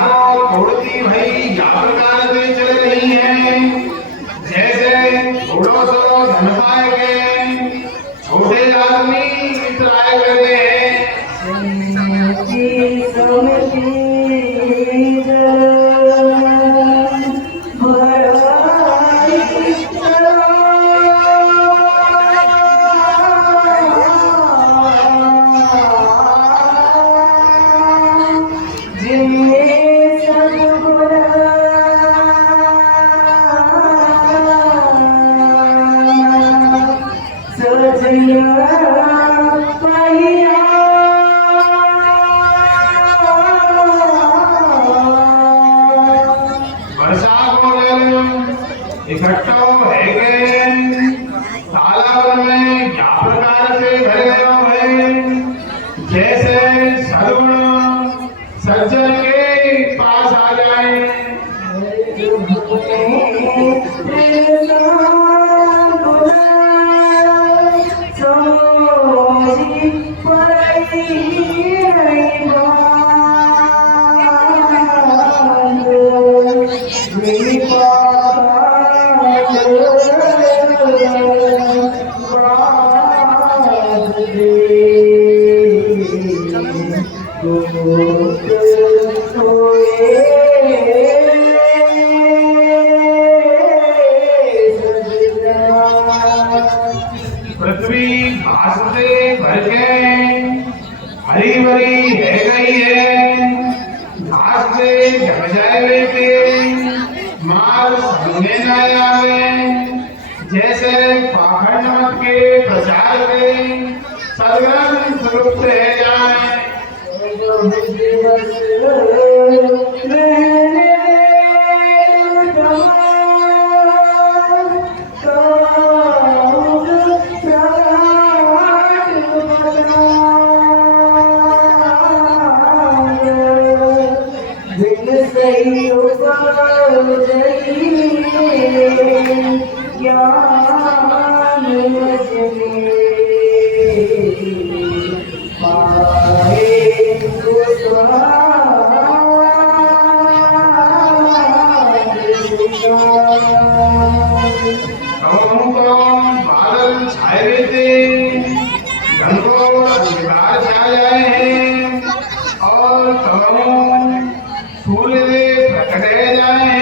मानो तोड़ती भई या प्रकार से चल रही है, जैसे थोड़ो सो धन पाए के छोटे आदमी इतराए करते हैं। वर्षा को जल इकट्ठा है गए, तालाब में क्या प्रकार से भरे है, जैसे सद्गुण सज्जन के पास आ जाए। पृथ्वी घास से भर के हरी भरी है गई है, घास से ढक जाए बेटे मार सदने न आवे, जैसे पाखंड मत के प्रचार के सदगन स्वरूप से जाए। बादल छाए हुए थे, घनघोर अंधकार छा जाए हैं और सूर्य प्रकट जाए,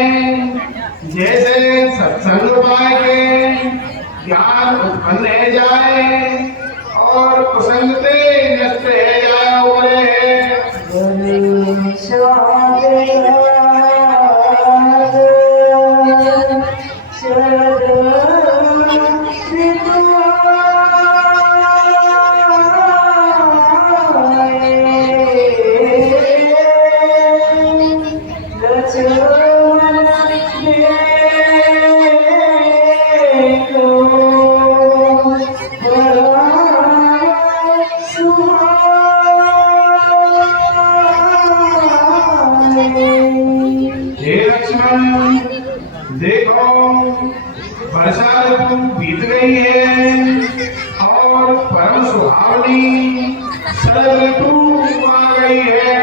जैसे सत्संग पाए के ज्ञान उत्पन्न है जाए और कुसंग से नष्ट है जाए ओरे। हे लक्ष्मण देखो, वर्षा ऋतु बीत गई है और परम सुहावनी शरद ऋतु आ गई है।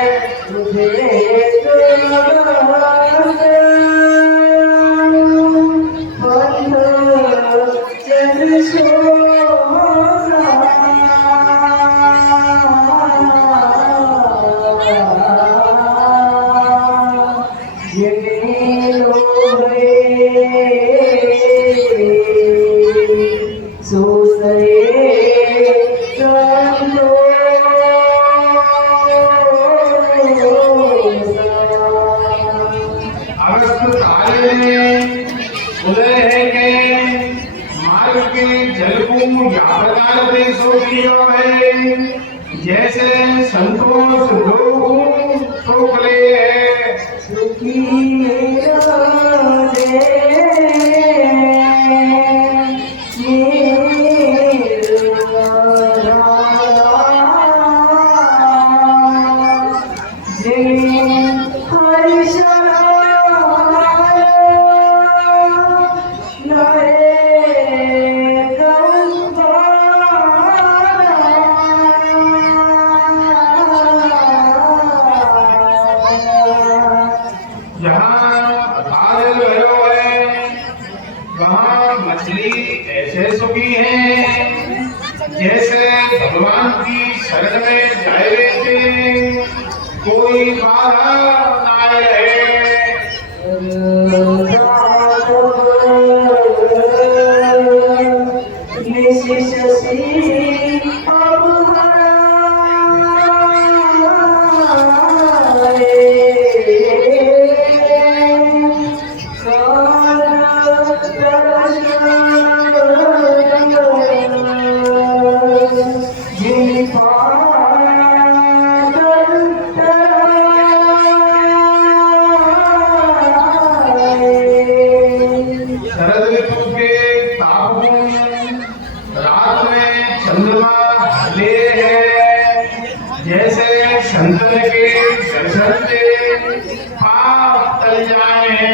अगस्त तारे में उदय है के मार्ग के जल को या प्रकार से सोचियो है, जैसे संतोष लोग सोखले है। जहाँ अकाल भैरव है वहाँ मछली ऐसे सुखी है जैसे भगवान की शरण में जाए थे कोई बाधा ना रहे। शरद ऋतु के तापों में रात में चंद्रमा ढले है जैसे संतन के दर्शन से पाप टल जाए।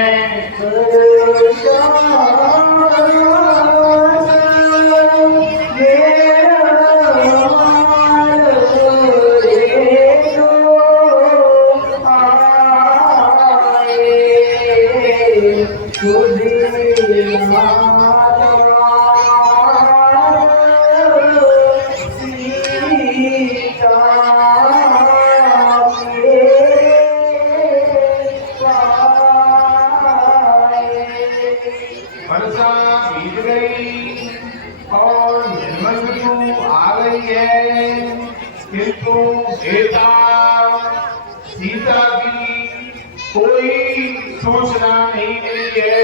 वर्षा बीत गई और निर्मल ऋतु आ गई है किंतु बेटा सीता की कोई सूचना नहीं मिली है।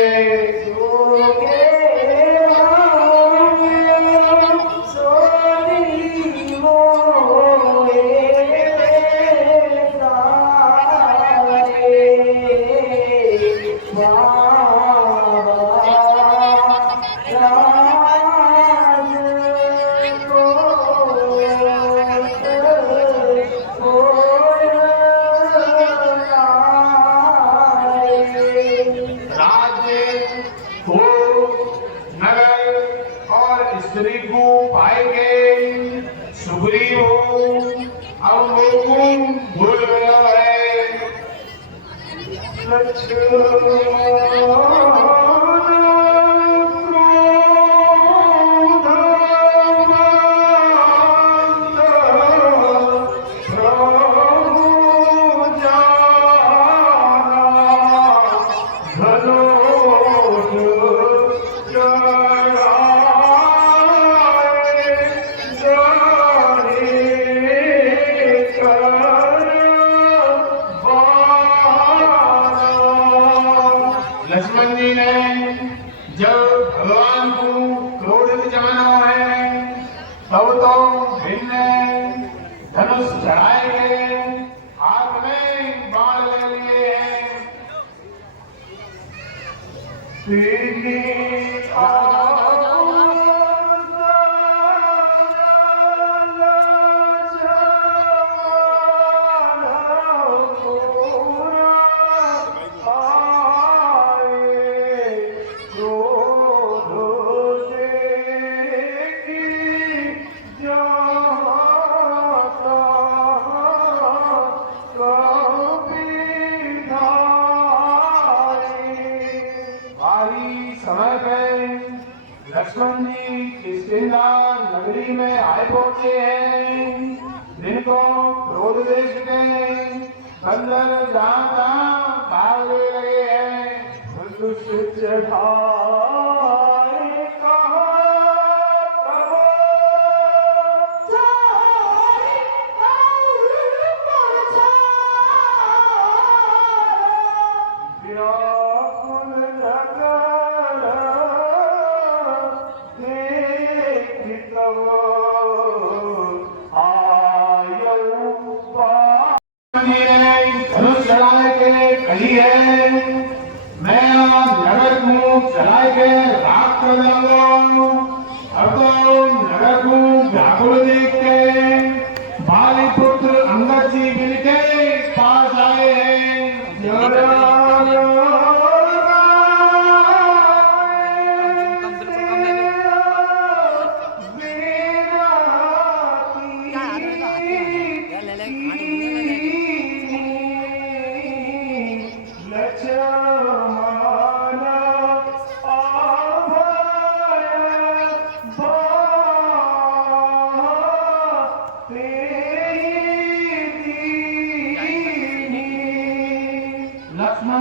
स्त्री को पाएंगे सुग्रीव अब लोगों भूल गया है। लक्ष्मण जी ने जब भगवान को क्रोधित जाना है तब तो भिन्न धनुष चढ़ाए गए हाथ में बाण ले लिए समय पे लक्ष्मण जी किष्किंधा नगरी में आए पहुंचे हैं जिनको क्रोध देश के बंदर जहां भागने लगे हैं। चढ़ाए धनुष चढ़ाए के कही है मैं नगर को चढ़ाए के राख कर दूंगा। अब तो नगर को व्याकुल देख के बाली पुत्र अंगद जी मिलके पास आए हैं। अच्छा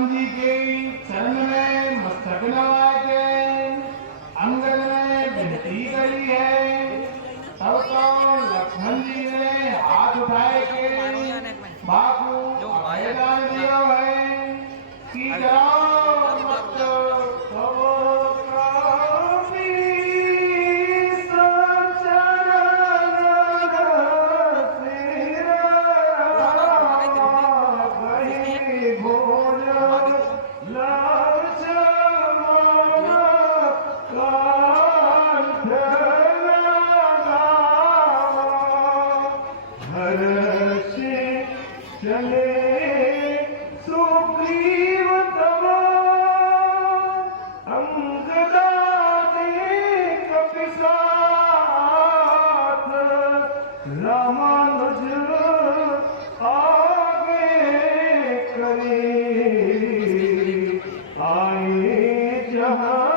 हनुमान जी के चरण में मस्तक नवा के अंगद ने विनती करी है। तब तो लक्ष्मण जी ने हाथ उठाए के बापू आवेदन दिया है कि जाओ मत चले सुग्रीव तव अंगदाने कपिसाथ रामानुज आगे करे आए जहाँ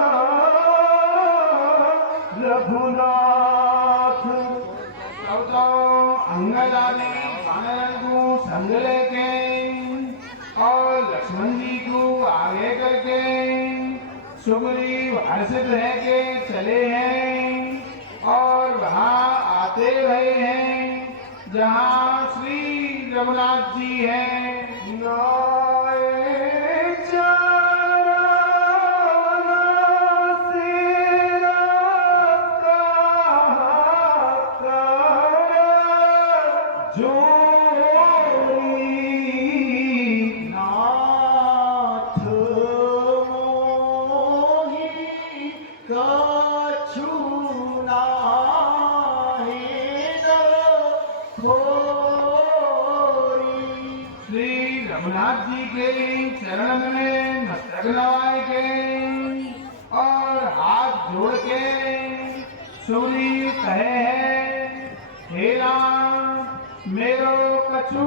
रघुनाथ। तब तो अंगदा ने वानरन को संग लेके और लक्ष्मण जी को आगे करके सुग्रीव हर्षित रह के चले हैं और वहाँ आते रहे हैं जहाँ श्री रघुनाथ जी हैं। नाय नाथ मोहि कछु नाहि थोरी। श्री रघुनाथ जी के चरण में मस्तक नवाए के और हाथ जोड़ के सुग्रीव कहे है, हे राम मेरो कछु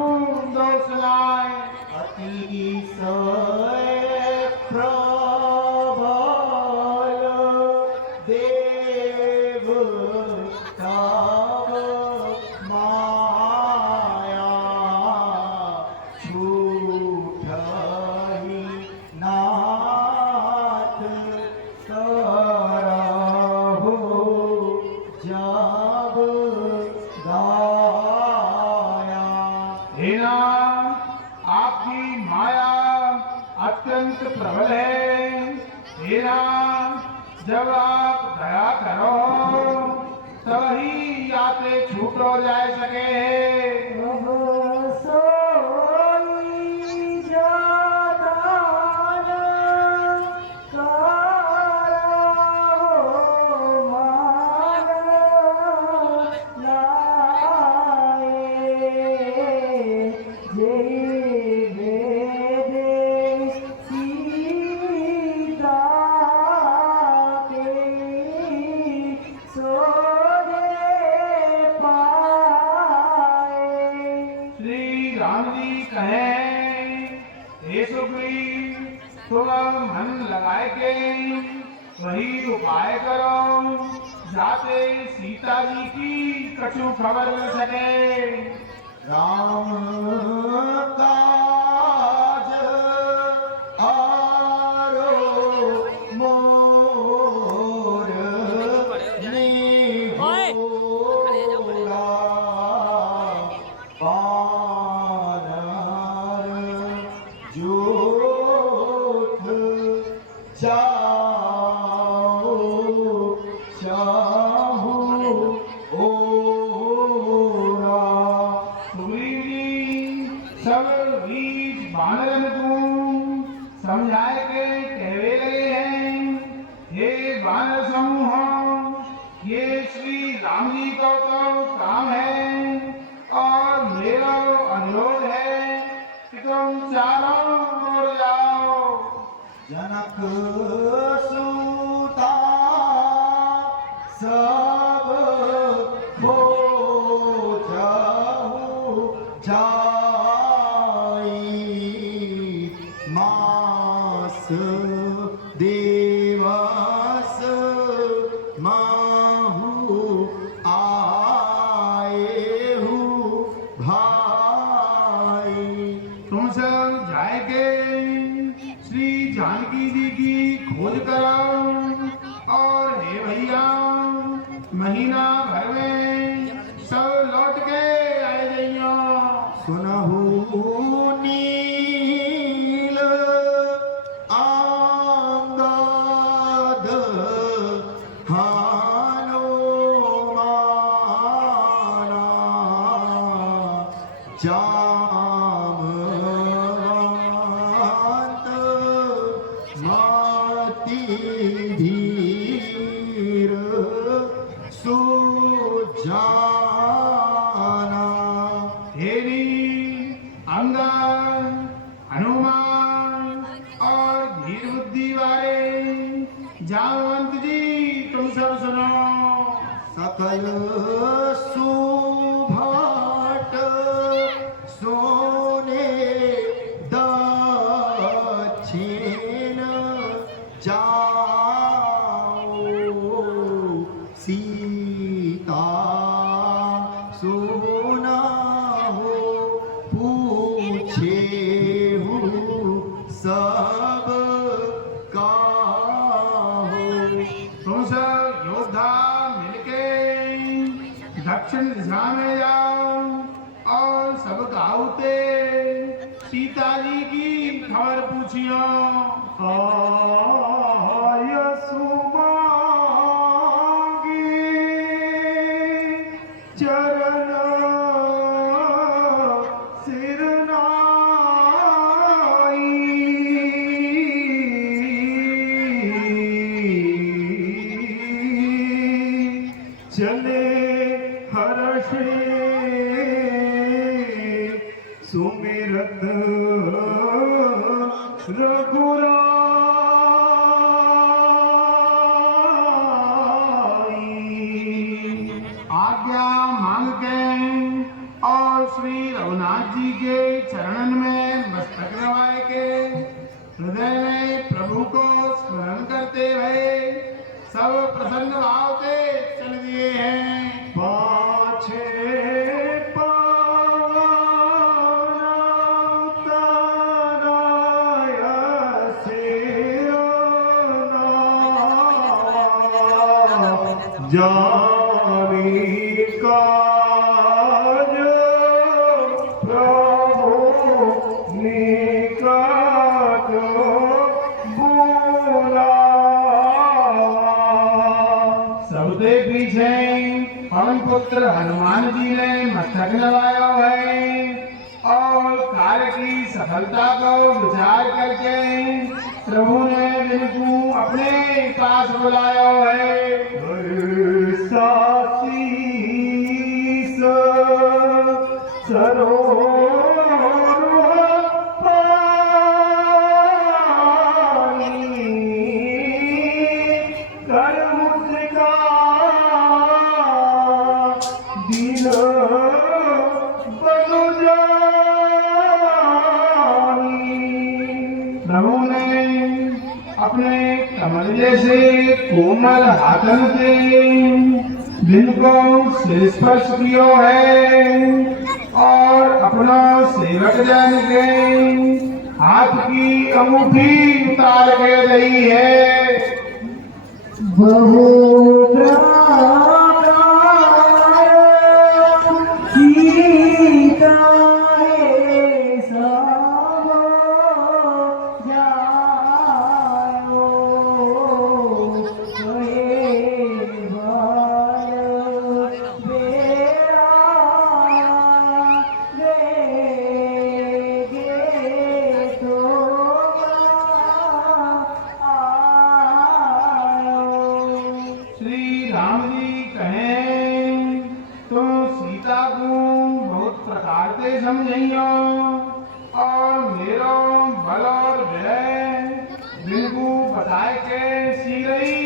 दोष लाए। अतिशय प्रबल देव तव माया छूटहि नाथ करहु जब दाया। हे राम आपकी माया अत्यंत प्रबल है। हे राम जब आप दया करो तभी आते छूट हो जाए सके। राम जी कहे, हे सुग्रीव तुम मन लगाए के वही उपाय करो जाते सीता जी की कछु खबर मिल सके। राम काज आरो मोर निहोरा बानर जोत जाओ चाहू ओरा। सुग्रीव जी सब बीच बानरन को समझाए के कहवे लगे हैं, हे बानर समूह ये श्री राम जी को तो काम है और मेरा अनुरोध है कि तुम चारों ओर जाओ। जनक सूता सब हो जाऊ जाई मास दिवस माहू आएहू भाई। तुम सब जाएगे जानकी जी की खोज करो और हे भैया महीना भर में सब लौट के आए जइयो। सुनहु नील आंगद हानो माना जामवंत माती धीर सुजाना। हेरी अंगद हनुमान और धीर बुद्धि वाले जामवंत जी तुम सब सुनो। सकल सुभाट सोने दक्षिण जाओ सीता सोना हो पूछे हूँ सब का हो। तुम सब योद्धा मिलके दक्षिण दिशा में जाओ और सब गाउते सीता जी की खबर पूछियो। आय सुमांगी चरण सिरनाई चले हर्षे सुमिरत रघुराई। आज्ञा मांग के और श्री रघुनाथ जी के चरणन में मस्तक नवाए के हृदय में प्रभु को स्मरण करते हुए सब प्रसन्न भाव से चल दिए हैं। पाछे पावन तनय सेना जानी काज प्रभु निकट बुलावा। सबसे पीछे पवन पुत्र हनुमान जी ने मस्तक नवाया है और कार्य की सफलता को विचार करके प्रभु ने इनको अपने पास बुलाया है। सासीस सरोवर पानी कर मुझका दिल बन जानी। प्रभु ने अपने कमल जैसे कोमल हाथन से दिल को स्पर्श किया है और अपना सेवक जन के हाथ की अंगूठी उतार के दी है। बहु श्री राम जी कहें तो सीता को बहुत प्रकार से समझियो और मेरो बल और विनय बिल्कु बताए के सी रही